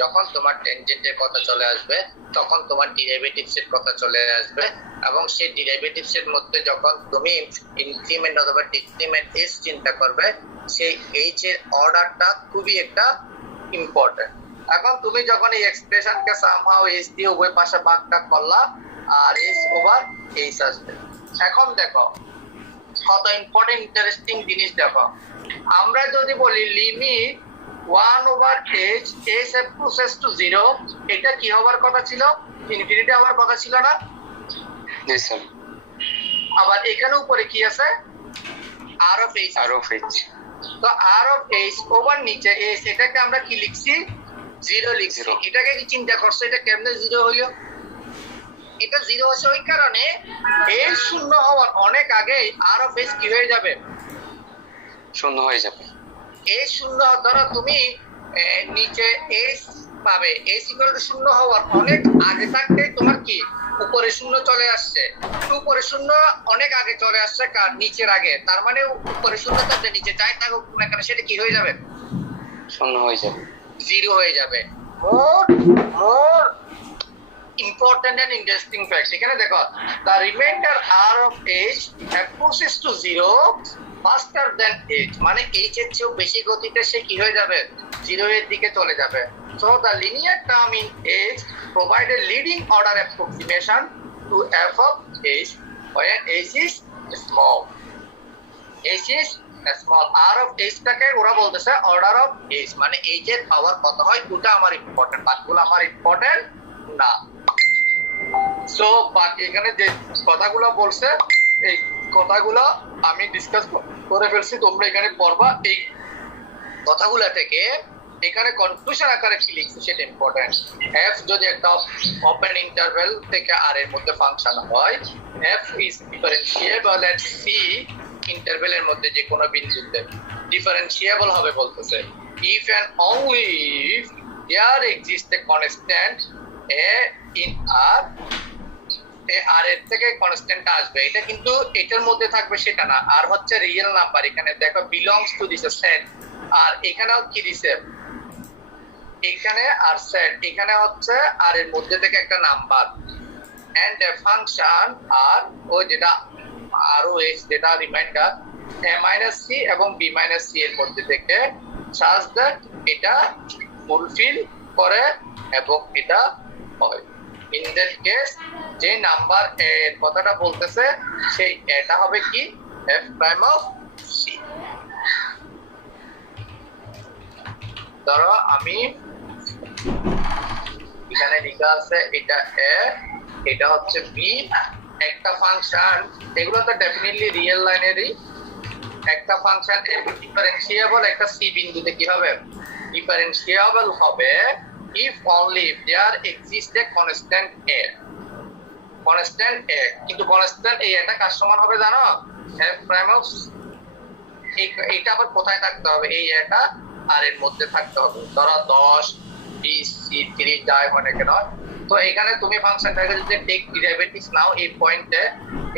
যখন তোমার ট্যানজেন্টের কথা চলে আসবে তখন তোমার ডেরিভেটিভস এর কথা চলে আসবে, এবং সেই ডেরিভেটিভস এর মধ্যে যখন তুমি ইনক্রিমেন্ট অথবা ডিক্রিমেন্ট এস চিন্তা করবে, সেই এইচ এর অর্ডারটা খুবই একটা ইম্পর্টেন্ট। এখন তুমি যখন এই এক্সপ্রেশনকে সামহাউ এইচ দিয়ে উভয় পাশে ভাগটা করলা, আর এইচ ওভার এইচ আসবে। এখন দেখো কত ইম্পর্টেন্ট ইন্টারেস্টিং জিনিস দেখো, আমরা যদি বলি limit 1/h h approaches to 0, এটা কি হওয়ার কথা ছিল? ইনফিনিটি হওয়ার কথা ছিল না? জি স্যার। আবার এখানে উপরে কি আছে? r of h। তো আর অফ এইচ ওভার নিচে এইচ, এটাকে আমরা কি লিখছি? 0 লিখছি। Zero. এটাকে কি চিন্তা করছো এটা কেমনে 0 হইলো? এটা 0 হচ্ছে ওই কারণে এইচ শূন্য হওয়ার অনেক আগে আর অফ এইচ কি হয়ে যাবে? শূন্য হয়ে যাবে। এইচ শূন্য, ধরো তুমি নিচে এইচ পাবে, এইচ ইকুয়াল টু শূন্য হওয়ার অনেক আগে থাকতে তোমার কি উপরে শূন্য চলে আসছে। উপরে শূন্য অনেক আগে চলে আসছে কার? নিচের আগে। তার মানে উপরে শূন্য থাকলে নিচে যাই থাকুক না কেন সেটা কি হয়ে যাবে? শূন্য হয়ে যাবে। 0 হয়ে যাবে। মোর important and interesting fact, এখানে দেখো the remainder r of h approaches to 0 faster than h, মানে h এর চেয়ে বেশি গতিতে সে কি হয়ে যাবে? 0 এর দিকে চলে যাবে। So the linear term in h provide a leading order approximation to f of h where h is small. h is small. r of h টাকে ওরা বলতেছে order of h, মানে h এর পাওয়ার কত হয় ওটা আমার ইম্পর্টেন্ট, বাকিগুলো আমার ইম্পর্টেন্ট না। সো বাকি এখানে যে কথাগুলো বলছে এই কথাগুলো আমি ডিসকাস করে ফেলছি, তোমরা এখানে পড়বা। এই কথাগুলো থেকে এখানে কনক্লুশন আকারে কি লিখছি সেটা ইম্পর্টেন্ট। f যদি একটা ওপেন ইন্টারভ্যাল থেকে r এর মধ্যে ফাংশন হয়, f is differentiable at c ইন্টারভ্যালের মধ্যে যে কোনো বিন্দুতে ডিফারেন্সিয়েবল হবে বলতেছে if and only if there exists a constant a in r, আর এর থেকে কনস্ট্যান্ট আসবে। এটা কিন্তু এটার মধ্যে থাকবে সেটা না, আর হচ্ছে রিয়েল নাম্বার। এখানে দেখো বিলংস টু দিস সেট, আর এখানেও কি দিছে? এখানে আর সেট, এখানে হচ্ছে আর এর মধ্যে থেকে একটা নাম্বার এন্ড এ ফাংশন আর ও যেটা আর ও এক্স যেটা রিমাইন্ডার a মাইনাস সি এবং b মাইনাস সি এর মধ্যে থেকে সাজ দ্যাট এটা ফুলফিল করে এবং এটা হয়। ইন দ্যাট কেস যে নাম্বার এর কথাটা বলতেছে সেই এটা হবে কি? f prime of c। ধরো আমি এখানে লেখা আছে এটা a, এটা হচ্ছে b, একটা ফাংশন, এগুলো তো ডেফিনেটলি রিয়েল লাইনেরই। একটা ফাংশন ডিফারেন্সিয়েবল একটা c বিন্দুতে কি হবে? ডিফারেন্সিয়েবল হবে if only if there exists a constant a, constant a, কিন্তু constant a এটা কার সমান হবে জানো? f prime of এটা আবার কোথায় থাকতে হবে? এই এটা আর এর মধ্যে থাকতে হবে। ধরো 10 20 30 যাই হয় না কেন, তো এখানে তুমি ফাংশনটাকে যদি টেক ডেরিভেটিভস নাও এই পয়েন্টে,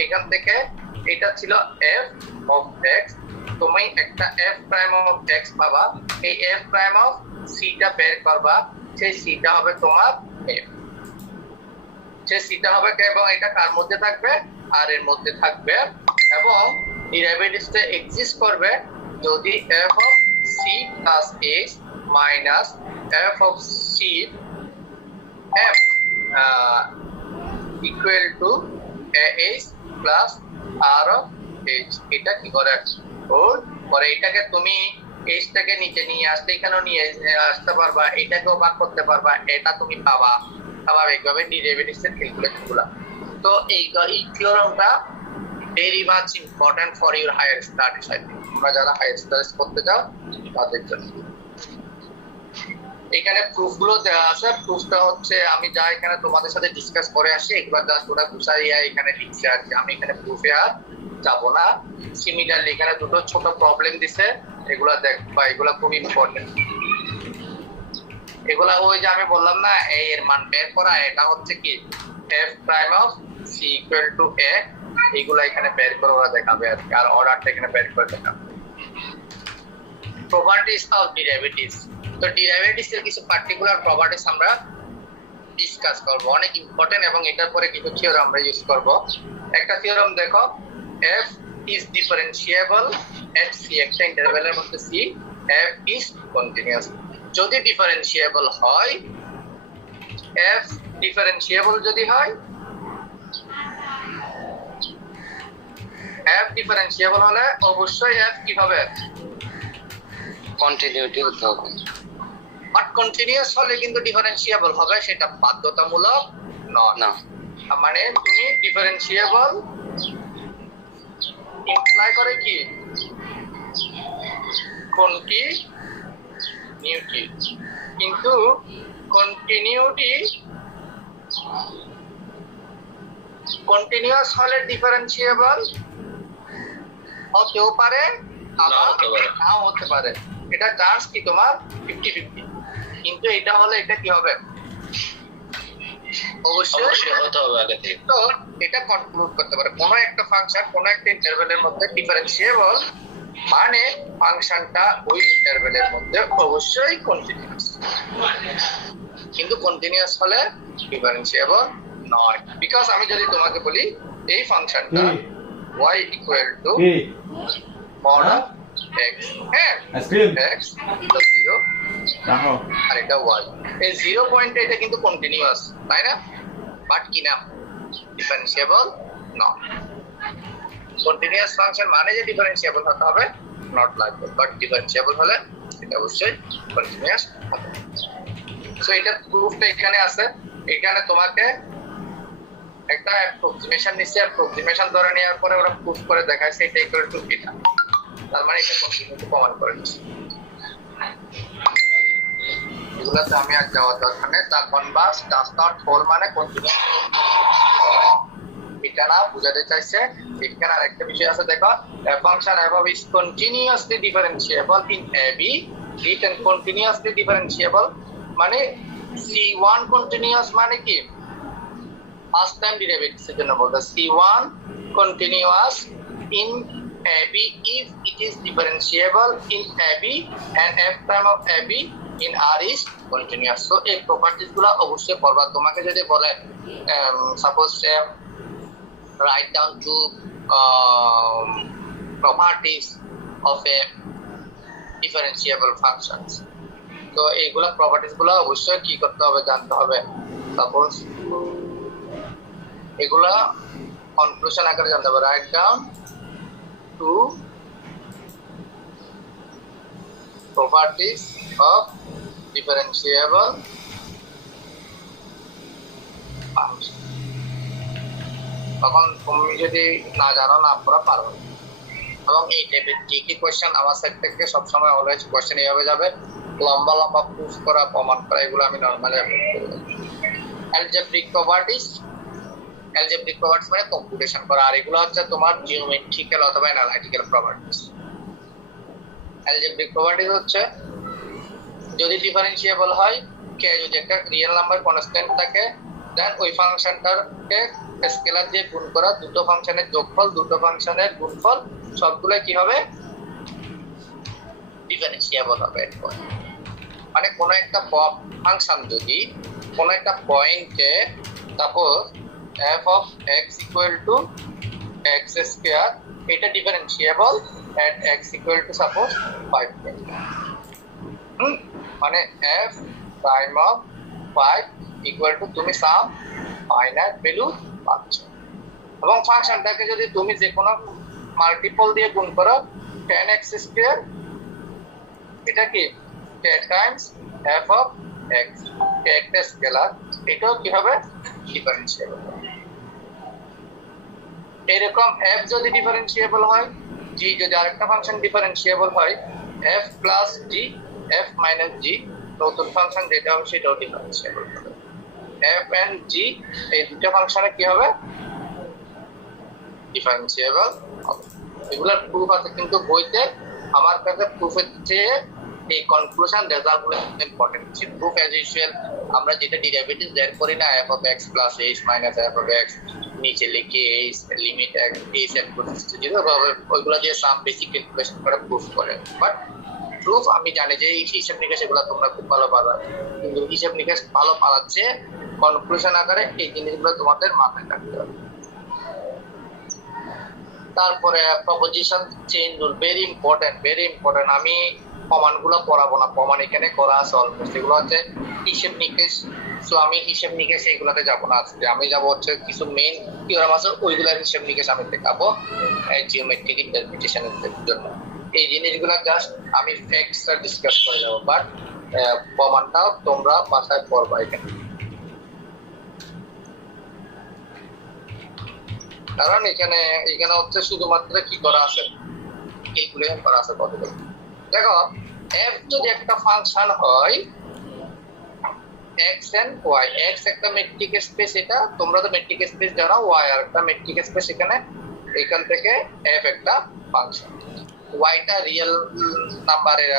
এখান থেকে এটা ছিল f of x, তুমি একটা f prime of x পাবা, এই f prime of c টা বের করবা, সেই c টা হবে তোমার f, সেই c টা হবে এবং এটা কার মধ্যে থাকবে? আর এর মধ্যে থাকবে, এবং ডেরিভেটিভসটা এক্সিস্ট করবে যদি f of c plus h minus f of c f equal to h plus r of h, এটা কি করে পরে এটাকে তুমি h টাকে নিচে নিয়ে আসতে এখানেও নিয়ে আসতে পারবা, এটাকেও ভাগ করতে পারবা, এটা তুমি পাবা স্বাভাবিকভাবে ডেরিভেটিভস এর ক্যালকুলেশনগুলো। তো এই থিওরামটা very much important for your higher studies. তোমরা যারা হায়ার স্টাডিজ করতে যাও তাদের জন্য এখানে প্রুফগুলো দেওয়া আছে। প্রুফটা হচ্ছে আমি যা এখানে তোমাদের সাথে ডিসকাস করে আসি এগুলো জাস্ট ওরা গুছাইয়া এখানে লিখছে আর কি, আমি এখানে প্রুফে আর যাব না। সিমিলারলি এখানে দুটো ছোট প্রবলেম দিছে, এগুলা দেখবা, এগুলা খুব ইম্পর্টেন্ট। এগুলা ওই যে আমি বললাম না a এর মান বের করা, এটা হচ্ছে কি f prime of c equal to a, এগুলা এখানে বের করে ওরা দেখাবে আর কি, আর অর্ডারটা এখানে বের করে দেখাবে। প্রপার্টিজ অফ ডেরিভেটিভস, তো ডেরিভেটিভস এর কিছু পার্টিকুলার প্রপার্টিজ আমরা ডিসকাস করব, অনেক ইম্পর্টেন্ট, এবং এটার পরে কিছু থিওরাম আমরা ইউজ করব। একটা থিওরাম দেখো, f is differentiable at c, একটা ইন্টারভ্যালের মধ্যে c, f is continuous। যদি ডিফারেন্সিয়েবল হয়, f ডিফারেন্সিয়েবল যদি হয়, f ডিফারেন্সিয়েবল হলে অবশ্যই f কি হবে? কন্টিনিউটি হতে হবে। বাট কন্টিনিউয়াস হলে কিন্তু ডিফারেন্সিয়েবল হবে, সেটা বাধ্যতামূলক নয়। না, মানে তুমি ডিফারেন্সিয়েবল ইমপ্লাই করে কি কন্টিনিউটি, কিন্তু কন্টিনিউটি কন্টিনিউয়াস হলে ডিফারেন্সিয়েবল হতেও পারে, আবার নাও হতে পারে। এটা চান্স কি তোমার 50-50, কিন্তু এটা হলে এটা কি হবে? অবশ্যই হতে হবে আগে থেকে। তো এটা কনক্লুড করতে পারে কোন একটা ফাংশন কোন একটা ইন্টারভ্যালের মধ্যে ডিফারেন্সিয়েবল, মানে ফাংশনটা ওই ইন্টারভ্যালের মধ্যে অবশ্যই কন্টিনিউয়াস, কিন্তু কন্টিনিউয়াস হলে ডিফারেন্সিয়েবল নয়। বিকজ আমি যদি তোমাকে বলি এই ফাংশনটা y equal to mod of x, হ্যাঁ x plus 0 আর এটা y, এই 0 পয়েন্টে এটা কিন্তু কন্টিনিউয়াস, তাই না? বাট কি না, ডিফারেন্সিয়েবল না। কন্টিনিউয়াস ফাংশন মানে যে ডিফারেন্সিয়েবল হতে হবে নট লাগবে, বাট ডিফারেন্সিয়েবল হলে এটা অবশ্যই কন্টিনিউয়াস হবে। সো এটা প্রুফটা এখানে আছে। এখানে তোমাকে একটা অ্যাপ্রক্সিমেশন নিচ্ছে, অ্যাপ্রক্সিমেশন ধরে নেওয়ার পরে ওরা প্রুফ করে দেখাচ্ছে এটা ইকুয়াল টু এটা, তার মানে এটা কন্টিনিউটি প্রমাণ করে দিচ্ছে। এগুলাতে আমি আর যাওয়ার দরকার নেই। তা কনভার্স ডাজ নট হোল মানে কন্টিনিউয়াস, এটা না বুঝাতে চাইছে। এখানে আরেকটা বিষয় আছে, দেখো a function above is continuously differentiable in AB, it and continuously differentiable মানে C1 continuous মানে কি ফার্স্ট টাইম ডেরিভেটিভস এর জন্য বলতে C1 continuous in AB if it is differentiable in AB and f prime of AB in R is continuous. So এই properties গুলো অবশ্যই পড়বা। তোমাকে যদি বলে suppose write down two properties of a differentiable functions, তো এইগুলা প্রপার্টিজ গুলো অবশ্যই কি করতে হবে, জানতে হবে। সাপোজ এগুলা কনক্লুশন আকারে জানতে হবে। Write down to properties of differentiable function। তখন তুমি যদি না জানো না পড়া পারবে। এবং এই টাইপের কি কোশ্চেন আমার সাইড থেকে সবসময় অলওয়েজ কোশ্চেন এইভাবে যাবে, লম্বা লম্বা প্রুফ করা প্রমাণ করা, এগুলো আমি normally algebraic properties, algebraic properties মানে কম্পিউটেশন করা, আর এগুলো হচ্ছে তোমার জিওমেট্রিক্যাল অথবা অ্যানালাইটিক্যাল প্রপার্টিজ। অ্যালজেব্রিক প্রপার্টিজ হচ্ছে যদি ডিফারেন্সিয়েবল হয়, কে যদি একটা রিয়েল নাম্বার কনস্ট্যান্ট থাকে, দেন ওই ফাংশনটাকে স্কেলার দিয়ে গুণ করা, দুটো ফাংশনের যোগফল, দুটো ফাংশনের গুণফল সবগুলো কি হবে, ডিফারেন্সিয়েবল হবে। মানে কোন একটা ফাংশন যদি কোন একটা পয়েন্টে suppose f of x equal to x square, এটা differentiable at x equal to suppose 5, মানে f prime of 5 equal to তুমি সাম ফাইনাইট ভ্যালু পাচ্ছ, এবং ফাংশনটাকে যদি তুমি যে কোনো মাল্টিপল দিয়ে গুণ করো 10x স্কয়ার, এটা কি 10 টাইমস f of x, একটা স্কেলার, এটাও কি হবে ডিফারেন্সিয়েবল। এরকম f যদি ডিফারেন্সিয়েবল হয়, g যদি আরেকটা ফাংশন ডিফারেন্সিয়েবল হয়, f plus g, f minus g, নতুন ফাংশন যেটা হবে সেটাও ডিফারেন্সিয়েবল হবে। f and g এই দুটো ফাংশনে কি হবে, ডিফারেন্সিয়েবল হবে। এগুলোর প্রুফ আছে কিন্তু বইতে। আমার কাছে প্রুফের চেয়ে এই কনক্লুশন রেজাল্টগুলো ইম্পর্টেন্ট। প্রুফ অ্যাজ ইউজুয়াল আমরা যেটা ডেরিভেটিভ বের করি না, f of x plus h minus f of x, নিচে লিখে h লিমিট x h এর প্রসেস যেভাবে ওইগুলো দিয়ে সাম বেসিক ক্যালকুলেশন করে প্রুফ করে। বাট প্রুফ আমি জানি যে এই হিসাব নিকাশ এগুলো তোমরা খুব ভালো পারো, কিন্তু হিসাব নিকাশ ভালো পারাচ্ছে কনক্লুশন আকারে এই জিনিসগুলো তোমাদের মাথায় রাখতে হবে। তারপরে proposition chain rule, very important, very important. আমি প্রমাণগুলো পড়াবো না, প্রমাণ এখানে করা আছে অলমোস্ট, এগুলো হচ্ছে হিসেব নিকেশ। সো আমি হিসেব নিকেশ এইগুলোতে যাবো না আজকে, আমি যাবো হচ্ছে কিছু মেইন থিওরাম আছে ওইগুলোর হিসেব নিকেশ আমি দেখাবো জিওমেট্রিক ইন্টারপ্রিটেশনের জন্য। এই জিনিসগুলো জাস্ট আমি ফ্যাক্টসটা ডিসকাস করে যাবো, বাট প্রমাণটাও তোমরা বাসায় পড়বা এখানে। কারণ এখানে হচ্ছে শুধুমাত্র কি করা আছে, ক্যালকুলেশন করা আছে কতগুলো। দেখো f যদি একটা ফাংশন হয় x and y, x একটা মেট্রিক স্পেস, এটা তোমরা তো মেট্রিক স্পেস জানো, y আর একটা মেট্রিক স্পেস, এখানে এখান থেকে f একটা ফাংশন, y টা রিয়েল নাম্বারের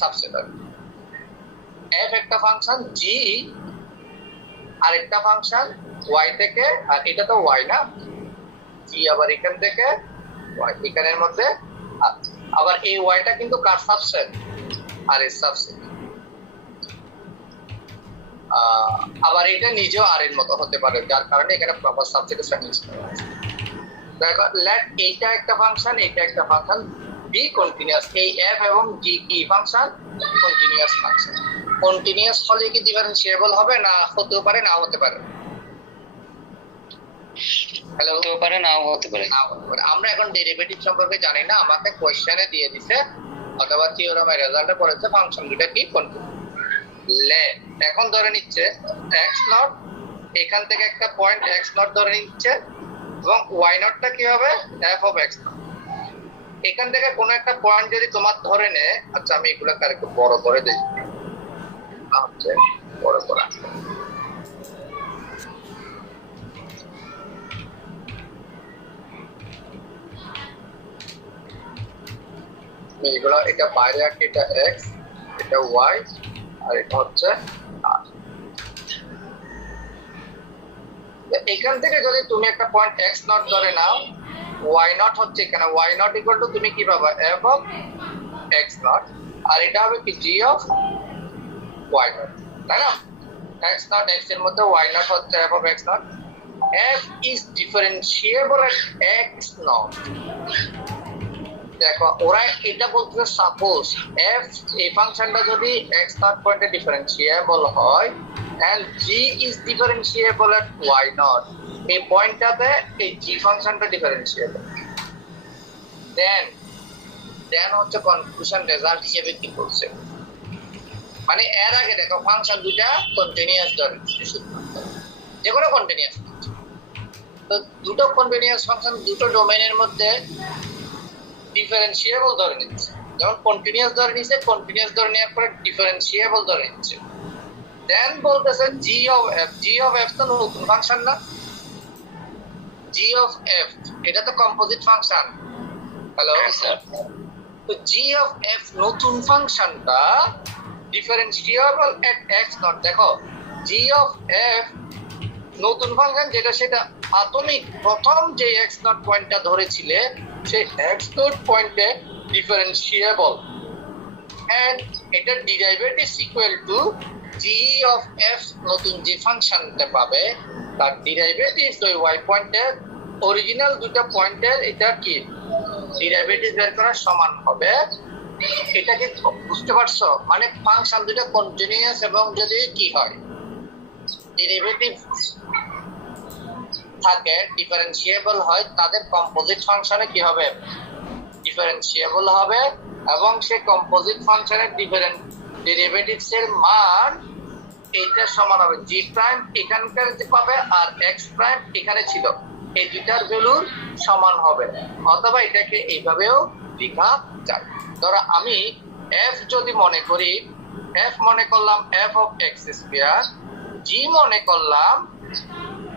সাবসেট, f একটা ফাংশন, g আরেকটা ফাংশন y থেকে, আর এটা তো y না, g আবার এখান থেকে y এখানের মধ্যে, আবার এই y টা কিন্তু কার সাবসেট, আর এর সাবসেট, আবার এটা নিজেও আর এর মতো হতে পারে, যার কারণে এখানে প্রপার সাবসেটের স্ট্যাটাস দেখো। লেট এইটা একটা ফাংশন, এটা একটা ফাংশন, বি কন্টিনিউয়াস, এই f এবং g কি ফাংশন, কন্টিনিউয়াস ফাংশন। কন্টিনিউয়াস হলে কি ডিফারেন্সিয়েবল হবে, না হতেও পারে না হতে পারে? হ্যালো, হতেও পারে নাও হতে পারে। আমরা এখন ডেরিভেটিভ সম্পর্কে জানি না, আমাকে কোশ্চেনে দিয়ে দিছে অথবা থিওরামের রেজাল্টে পড়েছে ফাংশন দুটো কি কন্টিনিউয়াস। লে এখন ধরে নিচ্ছে x নট, এখান থেকে একটা পয়েন্ট x নট ধরে নিচ্ছে, এবং y নটটা কি হবে, f অফ x নট। এখান থেকে কোনো একটা পয়েন্ট যদি তোমার ধরে নেয়, আচ্ছা আমি এগুলোকে আরেকটু বড় করে দিই, হচ্ছে বড় করা, এগুলো, এটা বাইরে রাখি, এটা x, এটা y, আর এটা হচ্ছে r। এখান থেকে যদি তুমি একটা পয়েন্ট x নট ধরে নাও, y নট হচ্ছে এখানে, y নট ইকুয়াল টু তুমি কি পাবা, f অফ x নট, আর এটা হবে কি g অফ y নট, তাই না? x নট, x এর মধ্যে y নট হচ্ছে f of x not. f is differentiable at x not. দেখো ওরা এটা বলতে, সাপোজ f এই ফাংশনটা যদি x নট পয়েন্টে ডিফারেন্সিয়েবল হয় and g is differentiable at y not, এই পয়েন্টটাতে এই g ফাংশনটা ডিফারেন্সিয়েবল, দেন হচ্ছে কনক্লুশন রেজাল্ট হিসেবে কি করছে, মানে এর আগে দেখো ফাংশন দুটা কন্টিনিউয়াস ধরে যে কোনো কন্টিনিউয়াস, তো দুটো কন্টিনিউয়াস ফাংশন দুটো ডোমেইনের মধ্যে ডিফারেন্সিয়েবল ধরে নিচ্ছে, যেমন কন্টিনিউয়াস ধরে নিচ্ছে, কন্টিনিউয়াস ধরে নেওয়ার পরে ডিফারেন্সিয়েবল ধরে নিচ্ছে, দেন বলতেছে g of f তো নতুন ফাংশন না, g of f এটা তো কম্পোজিট ফাংশন। হ্যালো স্যার, তো g of f নতুন ফাংশনটা ডিফারেন্সিয়েবল এট x নট। দেখো g of f নতুন ফাংশন যেটা, সেটা প্রাথমিক প্রথম যে x নট পয়েন্টটা ধরেছিলে সেই x নট পয়েন্টে ডিফারেন্সিয়েবল, এন্ড এটা derivative equal to g of f নতুন যে ফাংশনটা পাবে তার ডেরিভেটিভ ওই y পয়েন্টের অরিজিনাল দুটো পয়েন্টের এটা কি ডেরিভেটিভ বের করার সমান হবে। এটা কি বুঝতে পারছো? মানে ফাংশন দুটো কন্টিনিউয়াস এবং যদি কি হয় ডেরিভেটিভ থাকে ডিফারেন্সিয়েবল হয়, তাদের কম্পোজিট ফাংশনে কি হবে, ডিফারেন্সিয়েবল হবে, এবং সেই কম্পোজিট ফাংশনের ডেরিভেটিভস এর মান এইটার সমান হবে g প্রাইম এখানকার যে পাবে আর x প্রাইম এখানে ছিল, এই দুটার ভ্যালুর সমান হবে। অথবা এটাকে এইভাবেও লেখা যায়, ধরো আমি f যদি মনে করি, f মনে করলাম f of x square, g মনে করলাম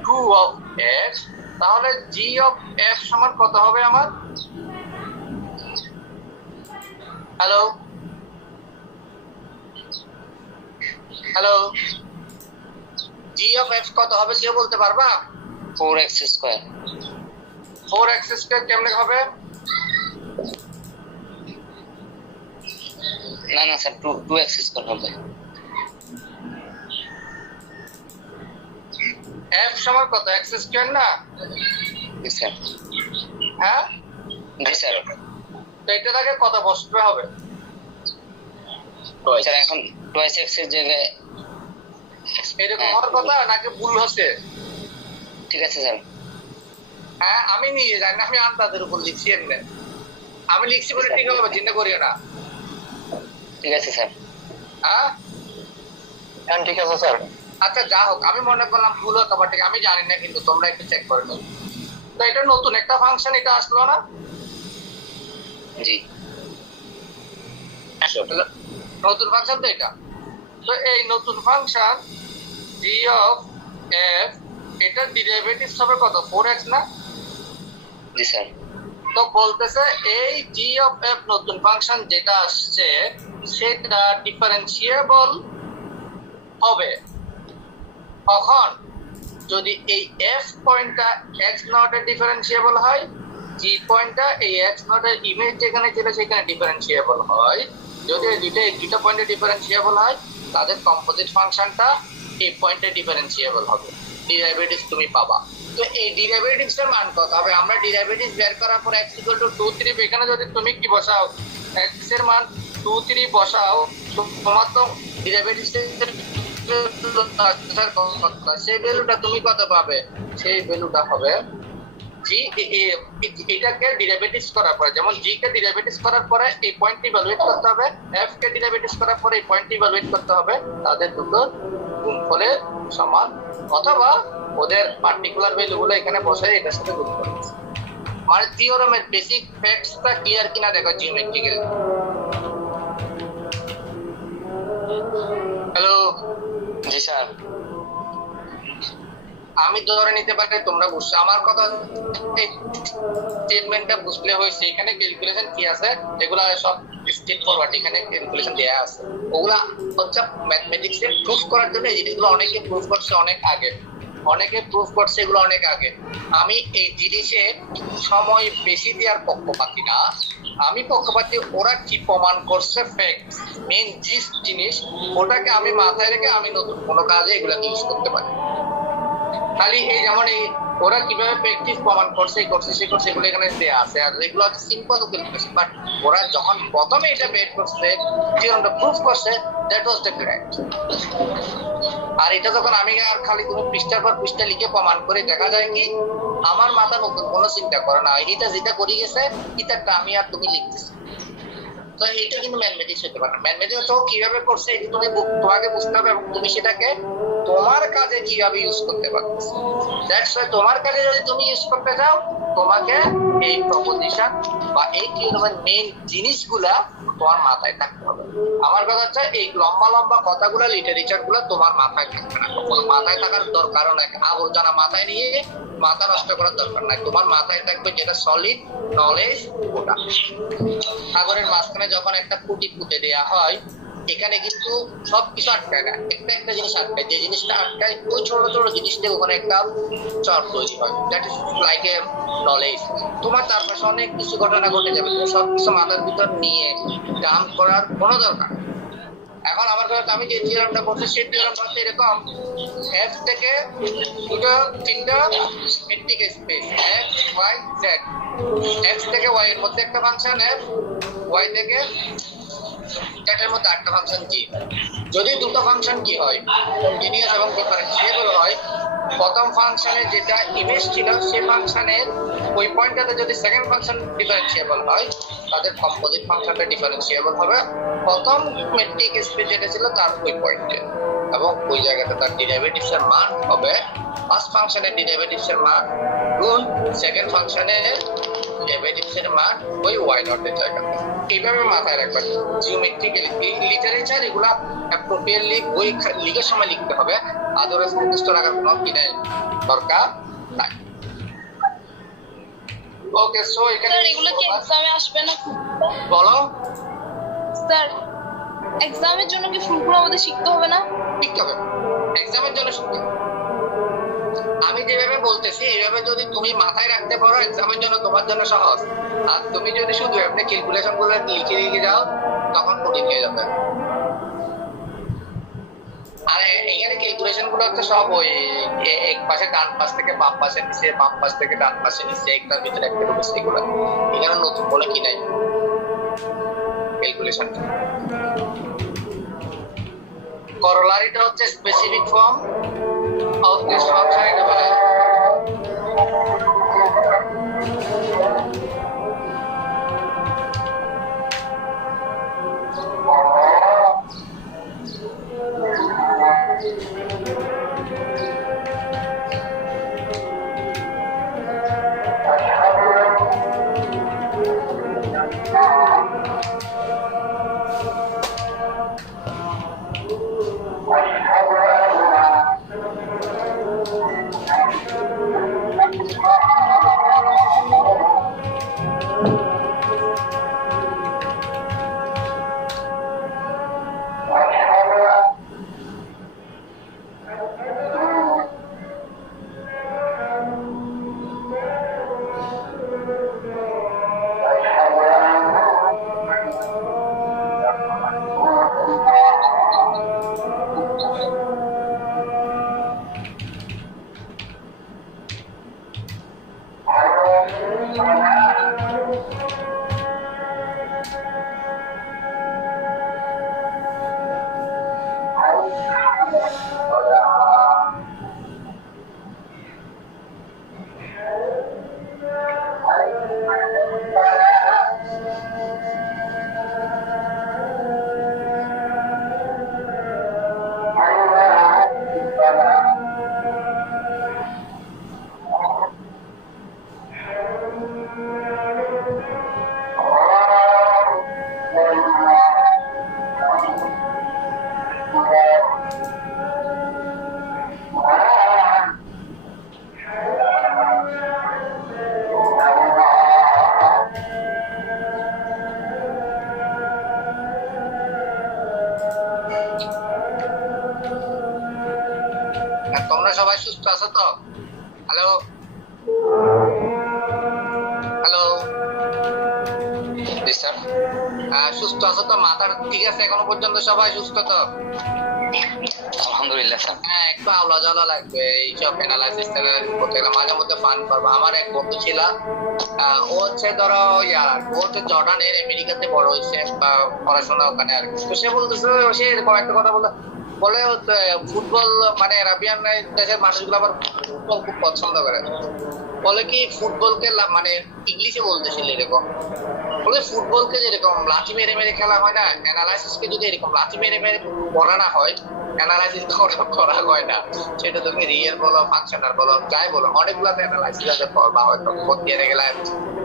2 অফ x, তাহলে g অফ f সমান কত হবে আমার? Hello hello, g of f কত হবে কেউ বলতে পারবা? 4x square. 4x স্কয়ার কেমনে হবে? না না স্যার, 2x স্কয়ার হবে। f সমান কত, x স্কয়ার না? জি স্যার। হ্যাঁ জি স্যার। তো এটা থেকে কত বসবে হবে? স্যার এখন 2x এর জায়গায় এরকম হওয়ার কথা নাকি ভুল হচ্ছে? ঠিক আছে স্যার। হ্যাঁ আমি নিয়ে জানি না, আমি আন্দাজের উপর লিখছি, এমনি আমি লিখছি বলে ঠিক হবে, চিন্তা করিও না। ঠিক আছে স্যার। হ্যাঁ ঠিক আছে স্যার। আচ্ছা যা হোক, আমি মনে করলাম ভুল হতে পারে, ঠিক আমি জানি না, কিন্তু তোমরা একটু চেক করে নাও। তো এটা নতুন একটা ফাংশন, এটা আসলো না? জি। নতুন ফাংশন তো এটা। তো এই নতুন ফাংশন g অফ f এটার ডেরিভেটিভস হবে কত 4x না? জি স্যার। তো বলতেছে এই g অফ f নতুন ফাংশন যেটা আসছে সেটা ডিফারেন্সিয়েবল হবে কখন? যদি এই f পয়েন্টটা x নটের ডিফারেন্সিয়েবল হয়, g পয়েন্টটা এই x নটের ইমেজ যেখানে ছিল সেখানে ডিফারেন্সিয়েবল হয়। যদি এই দুইটা পয়েন্টে ডিফারেন্সিয়েবল হয় তাদের কম্পোজিট ফাংশনটা এই পয়েন্টে ডিফারেন্সিয়েবল হবে, ডেরিভেটিভস তুমি পাবা। তো এই ডেরিভেটিভস এর মান কত হবে? আমরা ডেরিভেটিভস বের করার পর x 2 3 এখানে যদি তুমি কি বসাও x এর মান 2 3 বসাও তোমার তো ডেরিভেটিভস এর সেই ভ্যালুটা তুমি কত পাবে? সেই ভ্যালুটা হবে g এটাকে ডেরিভেটিভস করার পরে, যেমন g কে ডেরিভেটিভস করার পরে এই পয়েন্টটি ইভালুয়েট করতে হবে, f কে ডেরিভেটিভস করার পরে এই পয়েন্টটি ইভালুয়েট করতে হবে, তাদের দুটো গুণফলে সমান, অথবা ওদের পার্টিকুলার ভ্যালুগুলো এখানে বসে এটার সাথে গুণ করবে। মানে থিওরেমের বেসিক ফ্যাক্টসটা ক্লিয়ার কিনা দেখো জিওমেট্রিক্যাল। হ্যালো জি স্যার। আমি ধরে নিতে পারি তোমরা বুঝছো আমার কথা, স্টেটমেন্টটা বুঝলে হয়েছে। এখানে ক্যালকুলেশন কি আছে এগুলা সব স্টেট ফরওয়ার্ড, এখানে ক্যালকুলেশন দেয়া আছে, ওগুলা হচ্ছে ম্যাথমেটিক্সে প্রুফ করার জন্য। এই জিনিসগুলো অনেকে প্রুফ করছে অনেক আগে, এগুলো অনেক আগে। আমি এই জিনিসে সময় বেশি দেওয়ার পক্ষপাতী না, আমি পক্ষপাতী ওরা কি প্রমাণ করছে ফ্যাক্ট, মেইন জিনিস ওটাকে আমি মাথায় রেখে আমি নতুন কোনো কাজে এগুলোকে ইউজ করতে পারি। খালি এই যেমন এই ওরা কিভাবে প্র্যাকটিস প্রমাণ করছে এগুলো এখানে দেয়া আছে, আর এগুলো হচ্ছে সিম্পল ক্যালকুলেশন। বাট ওরা যখন প্রথমে এটা বের করছে, থিওরেমটা প্রুফ করছে, দ্যাট ওয়াজ দ্য গ্রেট। আর এটা যখন আমি আর খালি তুমি পৃষ্ঠার পর পৃষ্ঠা লিখে প্রমাণ করে দেখা যায় কি আমার মাথা নতুন কোনো চিন্তা করে না, এটা যেটা করে গেছে এটাটা আমি আর তুমি লিখতেছি। তো এটা কিন্তু ম্যাথমেটিক্স হতে পারে না। ম্যাথমেটিক্স তো কিভাবে করছে এটা তুমি তোমাকে বুঝতে হবে এবং তুমি সেটাকে তোমার কাজে কিভাবে ইউজ করতে পারবে। দ্যাটস ওয়াই তোমার কাজে যদি তুমি ইউজ করতে চাও তোমাকে এই প্রপোজিশন বা এই থিওরেমের মেইন জিনিসগুলা তোমার মাথায় থাকতে হবে। আমার কথা হচ্ছে এই লম্বা লম্বা কথাগুলো লিটারেচার গুলো তোমার মাথায় থাকবে না, মাথায় থাকার দরকার নাই, আবর্জনা মাথায় নিয়ে মাথা নষ্ট করার দরকার নাই। তোমার মাথায় থাকবে যেটা সলিড নলেজ, ওটা। সাগরের মাঝখানে যখন একটা খুঁটি পুঁতে দেওয়া হয় এখানে কিন্তু সবকিছু আটকায় না, একটা জিনিস আটকায়, যে জিনিসটা আটকায় ওই ছোট ছোট জিনিসটা ওখানে একটা চর তৈরি হয়, that is like a knowledge. তোমার চারপাশে অনেক কিছু ঘটনা ঘটে যাবে, তুমি সবকিছু মাথার ভিতর নিয়ে ডাম্প করার কোনো দরকার। এখন আমার কথা আমি যে থিওরেমটা করছি সেই থিওরেমটা হচ্ছে এরকম, এফ থেকে দুটো তিনটা metric space F Y Z, X থেকে ওয়াই এর মধ্যে একটা ফাংশন এফ, ওয়াই থেকে জেড এর মধ্যে একটা ফাংশন জি। যদি দুটো ফাংশন কি হয় কন্টিনিউয়াস এবং ডিফারেন্সিয়েবল হয়, প্রথম ফাংশনের যেটা ইমেজ ছিল সেই ফাংশনের ওই পয়েন্টটাতে যদি সেকেন্ড ফাংশন ডিফারেন্সিয়েবল হয় তাদের কম্পোজিট ফাংশনটা ডিফারেন্সিয়েবল হবে প্রথম মেট্রিক স্পেস যেটা ছিল তার ওই পয়েন্টে, এবং ওই জায়গাতে তার ডেরিভেটিভস এর মান হবে ফার্স্ট ফাংশনের ডেরিভেটিভস এর মান গুণ সেকেন্ড ফাংশনের ডেরিভেটিভস এর মান ওই ওয়াই নটের জায়গাতে। এইভাবে মাথায় রাখবেন জিওমেট্রিক্যালি লিটারেচার এগুলা অ্যাপ্রোপ্রিয়েটলি বই লিখার সময় লিখতে হবে, আদারওয়াইজ মুখস্থ রাখার কোনো কিনে দরকার নাই। ওকে, সো এখানে স্যার এগুলো কি এক্সামে আসবে না? বলো স্যার এক্সামের জন্য কি ফুলগুলো আমাদের শিখতে হবে না? শিখতে হবে, এক্সামের জন্য শিখতে হবে। আমি যেভাবে বলতেছি এইভাবে যদি তুমি মাথায় রাখতে পারো এক্সামের জন্য তোমার জন্য সহজ, আর তুমি যদি শুধু এমনি ক্যালকুলেশন গুলো লিখে যাও তখন কঠিন হয়ে যাবে। আর এখানে ক্যালকুলেশন গুলো হচ্ছে সব ওই এক পাশে ডান পাশ থেকে বাম পাশে নিচে, বাম পাশ থেকে ডান পাশে নিচে, একটার ভিতরে একটা ঢুকেছে, এগুলো এখানে নতুন বলে কি নাই ক্যালকুলেশন। করোলারিটা হচ্ছে specific form of this function এটা বলে আর তোমরা সবাই সুস্থ আছো তো? হ্যালো হ্যালো, জি স্যার। সুস্থ আছো তো? মাথার ঠিক আছে এখনো পর্যন্ত? সবাই সুস্থ তো? আলহামদুলিল্লাহ স্যার। হ্যাঁ, একটু আওলা জ্বালা লাগবে এইসব অ্যানালাইসিস করতে গেলে, মাঝে মধ্যে ফান করবো। আমার এক বন্ধু ছিল, ও হচ্ছে ধরো ও হচ্ছে জর্ডানের আমেরিকাতে বড় হয়েছে, পড়াশোনা ওখানে আর কি। তো সে বলতেছে, সে এরকম একটা কথা বলে ফুটবল মানে আরাবিয়ান দেশের মানুষগুলো আবার ফুটবল খুব পছন্দ করে। বলে কি ফুটবলকে মানে ইংলিশে বলতেছিল এরকম, বলে ফুটবলকে যেরকম লাঠি মেরে মেরে খেলা হয় না, অ্যানালাইসিসকে যদি এরকম লাঠি মেরে মেরে পড়ানো হয়, অ্যানালাইসিস করা হয় না। সেটা তুমি রিয়েল বলো, ফাংশনাল বলো, যাই বলো, অনেকগুলোতে অ্যানালাইসিস আছে পড়বা। হয়তো ফোর্থ ইয়ারে গেলে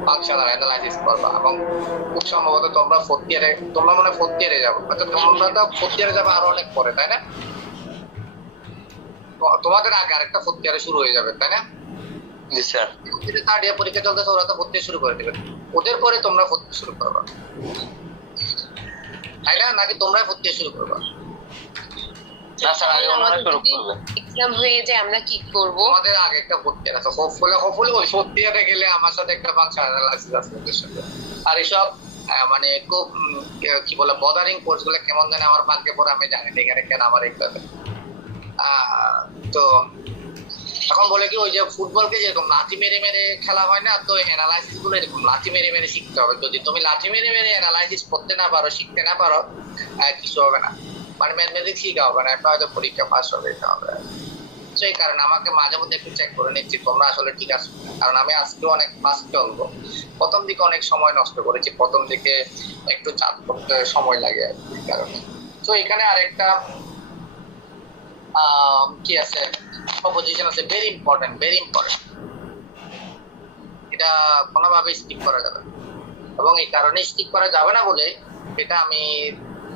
ফাংশনাল অ্যানালাইসিস করবা, এবং খুব সম্ভবত তোমরা ফোর্থ ইয়ারে যাবো। আচ্ছা, তোমরা তো ফোর্থ ইয়ারে যাবে আরো অনেক পরে, তাই না? তোমাদের আগে আরেকটা ফোর্থ ইয়ারে শুরু হয়ে যাবে, তাই না? জি স্যার। থার্ড ইয়ার পরীক্ষা চলতেছে, ওরা তো ফোর্থ ইয়ার শুরু করে দেবে। ওদের পরে তোমরা ফোর্থ ইয়ার শুরু করবা, তাই না? নাকি তোমরাই ফোর্থ ইয়ার শুরু করবা? না স্যার, আগে ওনারা শুরু করবে। এক্সাম হয়ে যায় আমরা কি করব? তোমাদের আগে একটা ফোর্থ ইয়ার আছে, হোপফুলি ওই ফোর্থ ইয়ারে গেলে আমার সাথে একটা ফাংশনাল অ্যানালাইসিস আছে ওদের সাথে। আর এসব মানে খুব কি বলে বদারিং কোর্স গুলো কেমন জানে আমার ভাগ্যে পড়ে, আমি জানি না এখানে কেন আমার এইগুলো। তো এখন বলে কি ওই যে ফুটবলকে যেরকম লাঠি মেরে মেরে খেলা হয় না, তো অ্যানালাইসিস গুলো এরকম লাঠি মেরে মেরে শিখতে হবে। যদি তুমি লাঠি মেরে মেরে অ্যানালাইসিস করতে না পারো, শিখতে না পারো, কিছু হবে না। মানে ম্যাথমেটিক্স শিখা হবে না, একটা হয়তো পরীক্ষা পাস হবে, এটা হবে। সেই কারণে আমাকে মাঝে মধ্যে একটু চেক করে নিচ্ছি তোমরা আসলে ঠিক আছো। কারণ আমি আজকে অনেক ফাস্ট চলবো, প্রথম দিকে অনেক সময় নষ্ট করেছি, প্রথম দিকে একটু চাপ করতে সময় লাগে এই কারণে। তো এখানে আরেকটা কি আছে, প্রপোজিশন আছে, ভেরি ইম্পর্টেন্ট। এটা কোনোভাবে স্কিপ করা যাবে, এবং এই কারণে স্কিপ করা যাবে না বলে এটা আমি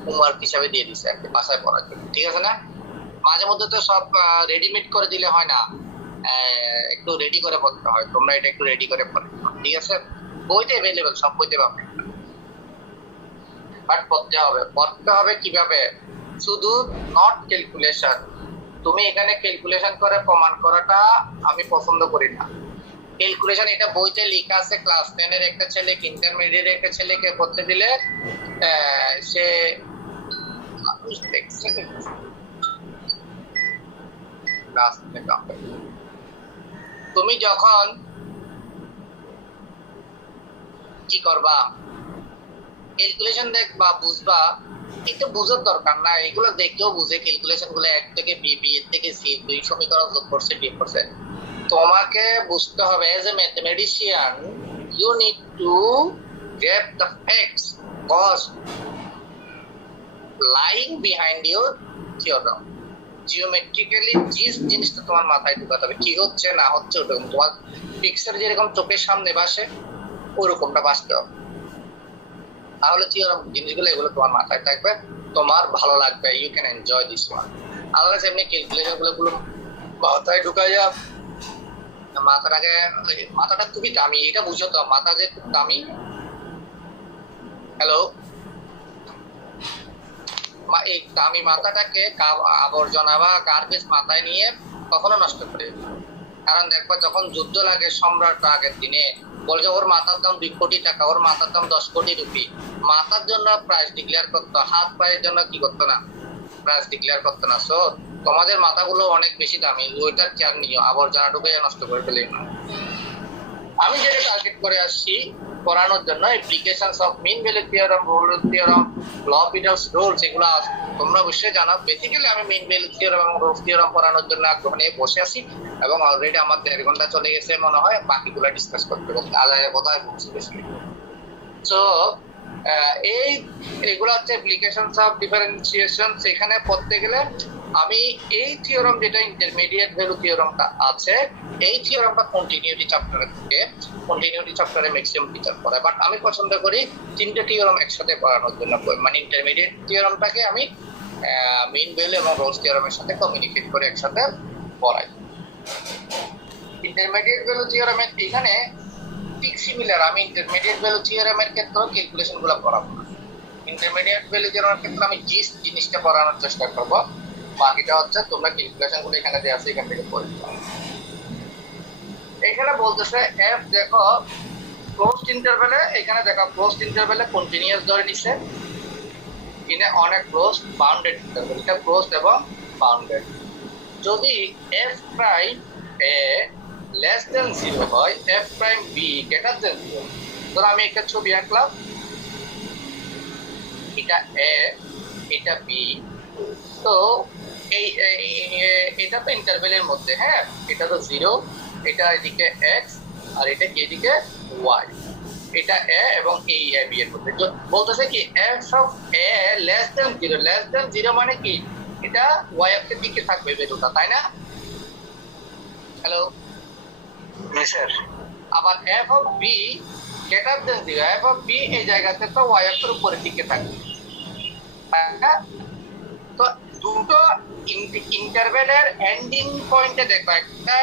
হোমওয়ার্ক হিসাবে দিয়ে দিচ্ছি আর কি, বাসায় পড়ার জন্য, ঠিক আছে না? মাঝে মধ্যে তো সব রেডিমেড করে দিলে হয় না, একটু রেডি করে পড়তে হয়। তোমরা এটা একটু রেডি করে পড়তে, ঠিক আছে? বইতে অ্যাভেলেবেল, সব বইতে পাবে, বাট পড়তে হবে কিভাবে? শুধু নট ক্যালকুলেশন। তুমি এখানে ক্যালকুলেশন করে প্রমাণ করাটা আমি পছন্দ করি না। ক্যালকুলেশন এটা বইতে লেখা আছে, ক্লাস 10 এর একটা ছেলে, ইন্টারমিডিয়েট একটা ছেলেকে করতে দিলে সে তুমি যখন কি করবা, ক্যালকুলেশন দেখবা, বুঝবা, এটা বুঝার দরকার না, এগুলো দেখেও বুঝে ক্যালকুলেশন গুলো 1 থেকে বি, বি এর থেকে সি, 2 সমীকরণ যোগ করছে, ডি করছে। তোমাকে বুঝতে হবে as a mathematician, you need to get the facts cause lying behind your theorem. Geometrically যে জিনিসটা তোমার মাথায় ঢুকাতে হবে, কি হচ্ছে না হচ্ছে ওরকম, তোমার পিকচার যেরকম চোখের সামনে ভাসে ওরকমটা বাঁচতে হবে, তাহলে থিওরাম জিনিসগুলো এগুলো তোমার মাথায় থাকবে। তোমার ভালো লাগবে, you can enjoy this one. Otherwise এমনি ক্যালকুলেশন গুলো মাথায় ঢুকাইয়া মাথাটা খুবই দামি, এটা বুঝো তো, মাথা যে খুব দামি। হ্যালো, এই দামি মাথাটাকে আবর্জনা বা গার্বেজ মাথায় নিয়ে কখনো নষ্ট করে, কারণ দেখবা যখন যুদ্ধ লাগে সম্রাট আগের দিনে বলছে ওর মাথার দাম 2 কোটি টাকা, ওর মাথার দাম 10 কোটি রুপি, মাথার জন্য প্রাইস ডিক্লেয়ার করতো, হাত পায়ের জন্য কি করতো না, প্রাইস ডিক্লেয়ার করতো না। সো তোমাদের মাথাগুলো অনেক বেশি দামি, ওইটার কেয়ার নিও, আবর্জনা ঢুকে নষ্ট করে ফেলে না। আমি যেটা টার্গেট করে আসছি পড়ানোর জন্য, applications of mean value theorem, Rolle theorem, L'Hopital's rules, এগুলো তোমরা অবশ্যই জানো। বেসিক্যালি আমি মিন ভ্যালু থিওরাম এবং রোল থিওরাম পড়ানোর জন্য আগ্রহ নিয়ে বসে আছি এবং অলরেডি আমার 1.5 ঘন্টা চলে গেছে মনে হয়, বাকিগুলো ডিসকাস করতে করতে আজায় কোথায় বলছি বেশি। সো এইগুলো হচ্ছে অ্যাপ্লিকেশনস অফ ডিফারেন্সিয়েশন। সেখানে পড়তে গেলে আমি এই থিওরাম যেটা ইন্টারমিডিয়েট ভ্যালু থিওরামটা আছে, এই থিওরামটা কন্টিনিউটি চ্যাপ্টারে থাকে, কন্টিনিউটি চ্যাপ্টারে ম্যাক্সিমাম টিচার পড়ায়, বাট আমি পছন্দ করি 3টে থিওরাম একসাথে পড়ানোর জন্য। মানে ইন্টারমিডিয়েট থিওরামটাকে আমি মিন ভ্যালু এবং রোলস থিওরামের সাথে কমিউনিকেট করে একসাথে পড়াই। ইন্টারমিডিয়েট ভ্যালু থিওরামের এখানে ঠিক সিমিলার, আমি ইন্টারমিডিয়েট ভ্যালু থিওরামের ক্ষেত্রে ক্যালকুলেশন গুলো পড়াবো না। ইন্টারমিডিয়েট ভ্যালু থিওরামের ক্ষেত্রে আমি জিনিসটা পড়ানোর চেষ্টা করবো, বাকিটা হচ্ছে তোমরা ক্যালকুলেশন গুলো এখানে দেওয়া আছে এখান থেকে পড়ে। এখানে বলতেছে এফ, দেখো ক্লোজড ইন্টারভ্যালে, এখানে দেখো ক্লোজড ইন্টারভ্যালে কন্টিনিউয়াস ধরে নিছে, ইনে অনেক ক্লোজ বাউন্ডেড ইন্টারভ্যাল, এটা ক্লোজড এবং বাউন্ডেড। যদি f prime a less than 0 হয়, f prime b greater than 0, ধরো আমি একটা ছবি আঁকলাম, এটা এ এটা বি, তো এটা তো ইন্টারভ্যালের মধ্যে, হ্যাঁ এটা তো 0, এটা এদিকে এক্স আর এটা এদিকে ওয়াই, এটা এ এবং এই এ বি এর মধ্যে। বলতেছে কি F of A less than 0, less than 0 মানে কি এটা ওয়াই অক্ষের দিকে থাকবে ভ্যালুটা, তাই না? Hello sir. আবার F of B greater than 0, F of B এই জায়গাতে তো ওয়াই অক্ষের উপরের দিকে থাকবে, তো দুটো ইন্টারভ্যালের এন্ডিং পয়েন্টে দেখো, একটা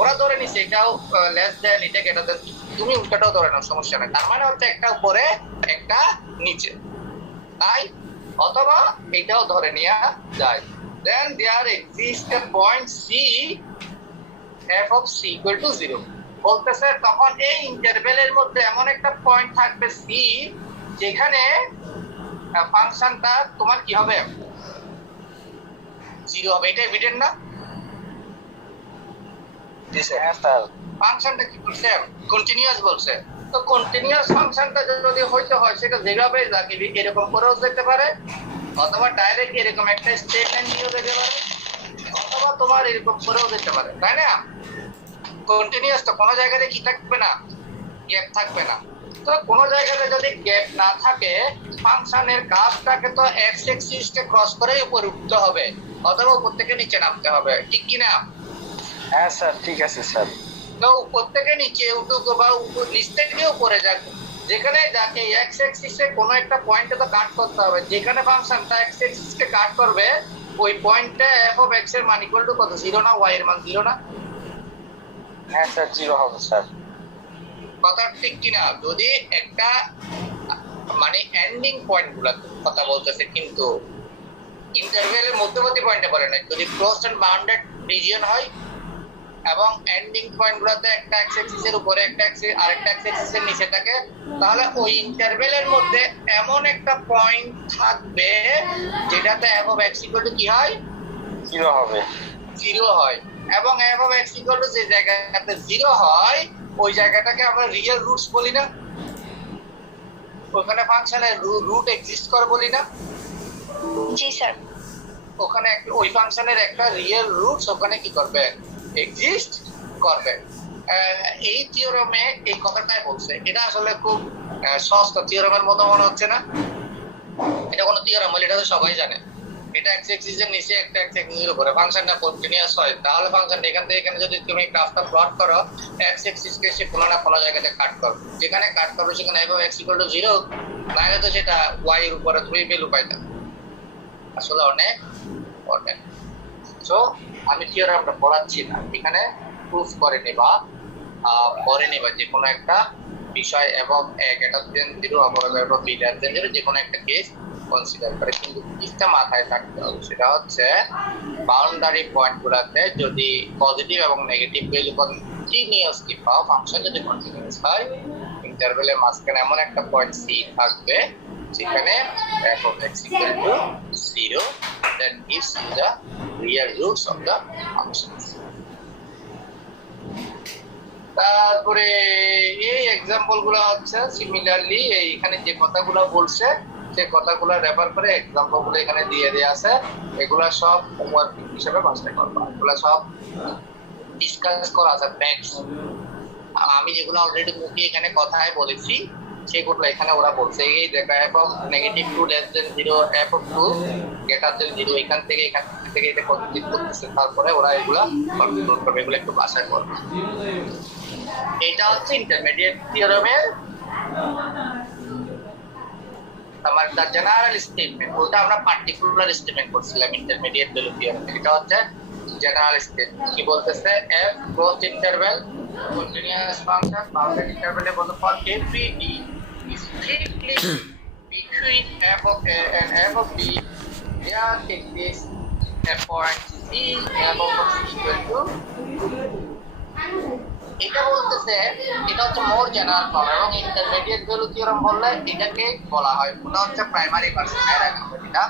ওরা ধরে নিছে এটাও লেস দেন, এটা গ্রেটার দেন, তুমি উল্টাটাও ধরে নাও, সমস্যা নেই। তার মানে হচ্ছে একটা উপরে একটা নিচে, তাই অথবা এটাও ধরে নেওয়া যায়। Then there exist a point C F of C equal to 0, বলতেছে তখন এই ইন্টারভ্যালের মধ্যে এমন একটা পয়েন্ট থাকবে সি, যেখানে ফাংশনটা তোমার কি হবে 0 হবে, এটা এভিডেন্ট না? হ্যাঁ স্যার। ফাংশনটা কি বলছে, কন্টিনিউয়াস বলছে, তো কন্টিনিউয়াস ফাংশনটা যদি হইতে হয় সেটা যেভাবে যাকে এরকম করেও যেতে পারে, অথবা ডাইরেক্ট এরকম একটা স্টেটমেন্ট দিয়েও যেতে পারে, অথবা তোমার এরকম করেও যেতে পারে, তাই না? কন্টিনিউয়াস তো কোনো জায়গাতে কি থাকবে না, গ্যাপ থাকবে না। তো কোনো জায়গাতে যদি গ্যাপ না থাকে, ফাংশনের কাজটাকে তো এক্স এক্সিসকে ক্রস করে উপরে উঠতে হবে, অথবা উপর থেকে নিচে নামতে হবে, ঠিক কি না? হ্যাঁ স্যার, ঠিক আছে স্যার। তো উপর থেকে নিচে উঠুক বা নিচ থেকে উপরে যাক, যেখানে যাকে এক্স এক্সিসে কোনো একটা পয়েন্টে তো কাট করতে হবে, যেখানে ফাংশনটা এক্স এক্সিসকে কাট করবে ওই পয়েন্টে এফ অফ এক্স এর মান ইকুয়াল টু কত, 0 না? ওয়াই এর মান 0 না? হ্যাঁ স্যার, 0 হবে স্যার। কথা ঠিক কিনা? যদি একটা মানে এন্ডিং পয়েন্ট গুলা কথা বলতেছে, কিন্তু ইন্টারভ্যালের মধ্যবর্তী পয়েন্টে বলে না। যদি ক্লোজড এন্ড বাউন্ডেড রিজিয়ন হয় এবং এন্ডিং পয়েন্ট গুলাতে একটা এক্স এক্সিস এর উপরে একটা এক্সিস আরেকটা এক্স এক্সিস এর নিচে থাকে, তাহলে ওই ইন্টারভ্যালের মধ্যে এমন একটা পয়েন্ট থাকবে যেটাতে F of x equal to কি হয়, 0 হবে। 0 হয়। এবং F of x equal to যে জায়গাতে 0 হয় ওই জায়গাটাকে আমরা রিয়েল রুটস বলি না? ওখানে ফাংশনের রুট এক্সিস্ট করে বলি না? জি স্যার। ওখানে ওই ফাংশনের একটা রিয়েল রুটস ওখানে কি করবে, এক্সিস্ট করবে। এই থিওরামে এই কথাটাই বলছে। এটা আসলে খুব সস্তা থিওরামের মতো মনে হচ্ছে না? এটা কোনো থিওরাম বলে, এটা তো সবাই জানে। এটা এক্স এক্সিসের নিচে একটা এক্স এক্সিসের উপরে ফাংশনটা কন্টিনিউয়াস হয়, তাহলে ফাংশনটা এখান থেকে এখানে যদি তুমি গ্রাফটা প্লট করো, এক্স এক্সিসকে সে কোনো না কোনো জায়গাতে কাট করবে, যেখানে কাট করবে সেখানে F of x equal to 0, নাহলে তো সেটা ওয়াই এর উপরে তুমি ভ্যালু পাইতা। আসলে অনেক ইম্পর্টেন্ট। সো আমি থিওরামটা পড়াচ্ছি না, এখানে প্রুফ করে নেবা যে কোনো একটা বিষয় এবং গ্রেটার দেন 0 অপর বি লেস দেন 0 যে কোনো একটা কেস কনসিডার করে, কিন্তু জিনিসটা মাথায় থাকতে হবে, সেটা হচ্ছে বাউন্ডারি পয়েন্টগুলোতে যদি পজিটিভ এবং নেগেটিভ ভ্যালু কন্টিনিউয়াসলি পাও, ফাংশন যদি কন্টিনিউয়াস হয়, ইন্টারভ্যালের মাঝখানে এমন একটা পয়েন্ট সি থাকবে যেখানে f of x equal to 0, that gives you the real roots of the functions. তারপরে এই এক্সাম্পল গুলো হচ্ছে সিমিলারলি এখানে যে কথাগুলো বলছে সে কথাগুলো রেফার করে এক্সাম্পল গুলো এখানে দিয়ে দেয়া আছে, এগুলা সব হোমওয়ার্ক হিসেবে বাছাই করবা, এগুলা সব ডিসকাস করা আছে ফ্যাক্টস। আমি যেগুলো অলরেডি মুখে এখানে কথায় বলেছি সেগুলো এখানে ওরা বলছে, এই দেখা f of negative 2 less than 0, f of 2 greater than 0, এখান থেকে এটা কনসিডার করতেছে, তারপরে ওরা এগুলা কনক্লুড করবে, এগুলো একটু বাছাই করবে। এটা হচ্ছে ইন্টারমিডিয়েট থিওরেমের আমার দা জেনারেল স্টেটমেন্ট, ওটা আমরা পার্টিকুলার স্টেটমেন্ট করছিলাম ইন্টারমিডিয়েট ভ্যালু থিওরেম। এটা হচ্ছে জেনারেল স্টেটমেন্ট, কি বলতেছে f closed interval continuous function bounded interval for every d is strictly between f of a and f of b, there exists a point c f of x equal to, এটা বলতেছে এটা হচ্ছে মোর general form, এবং intermediate value theorem বললে এটাকে বলা হয়, ওটা হচ্ছে প্রাইমারি পার্সেন্ট, এটা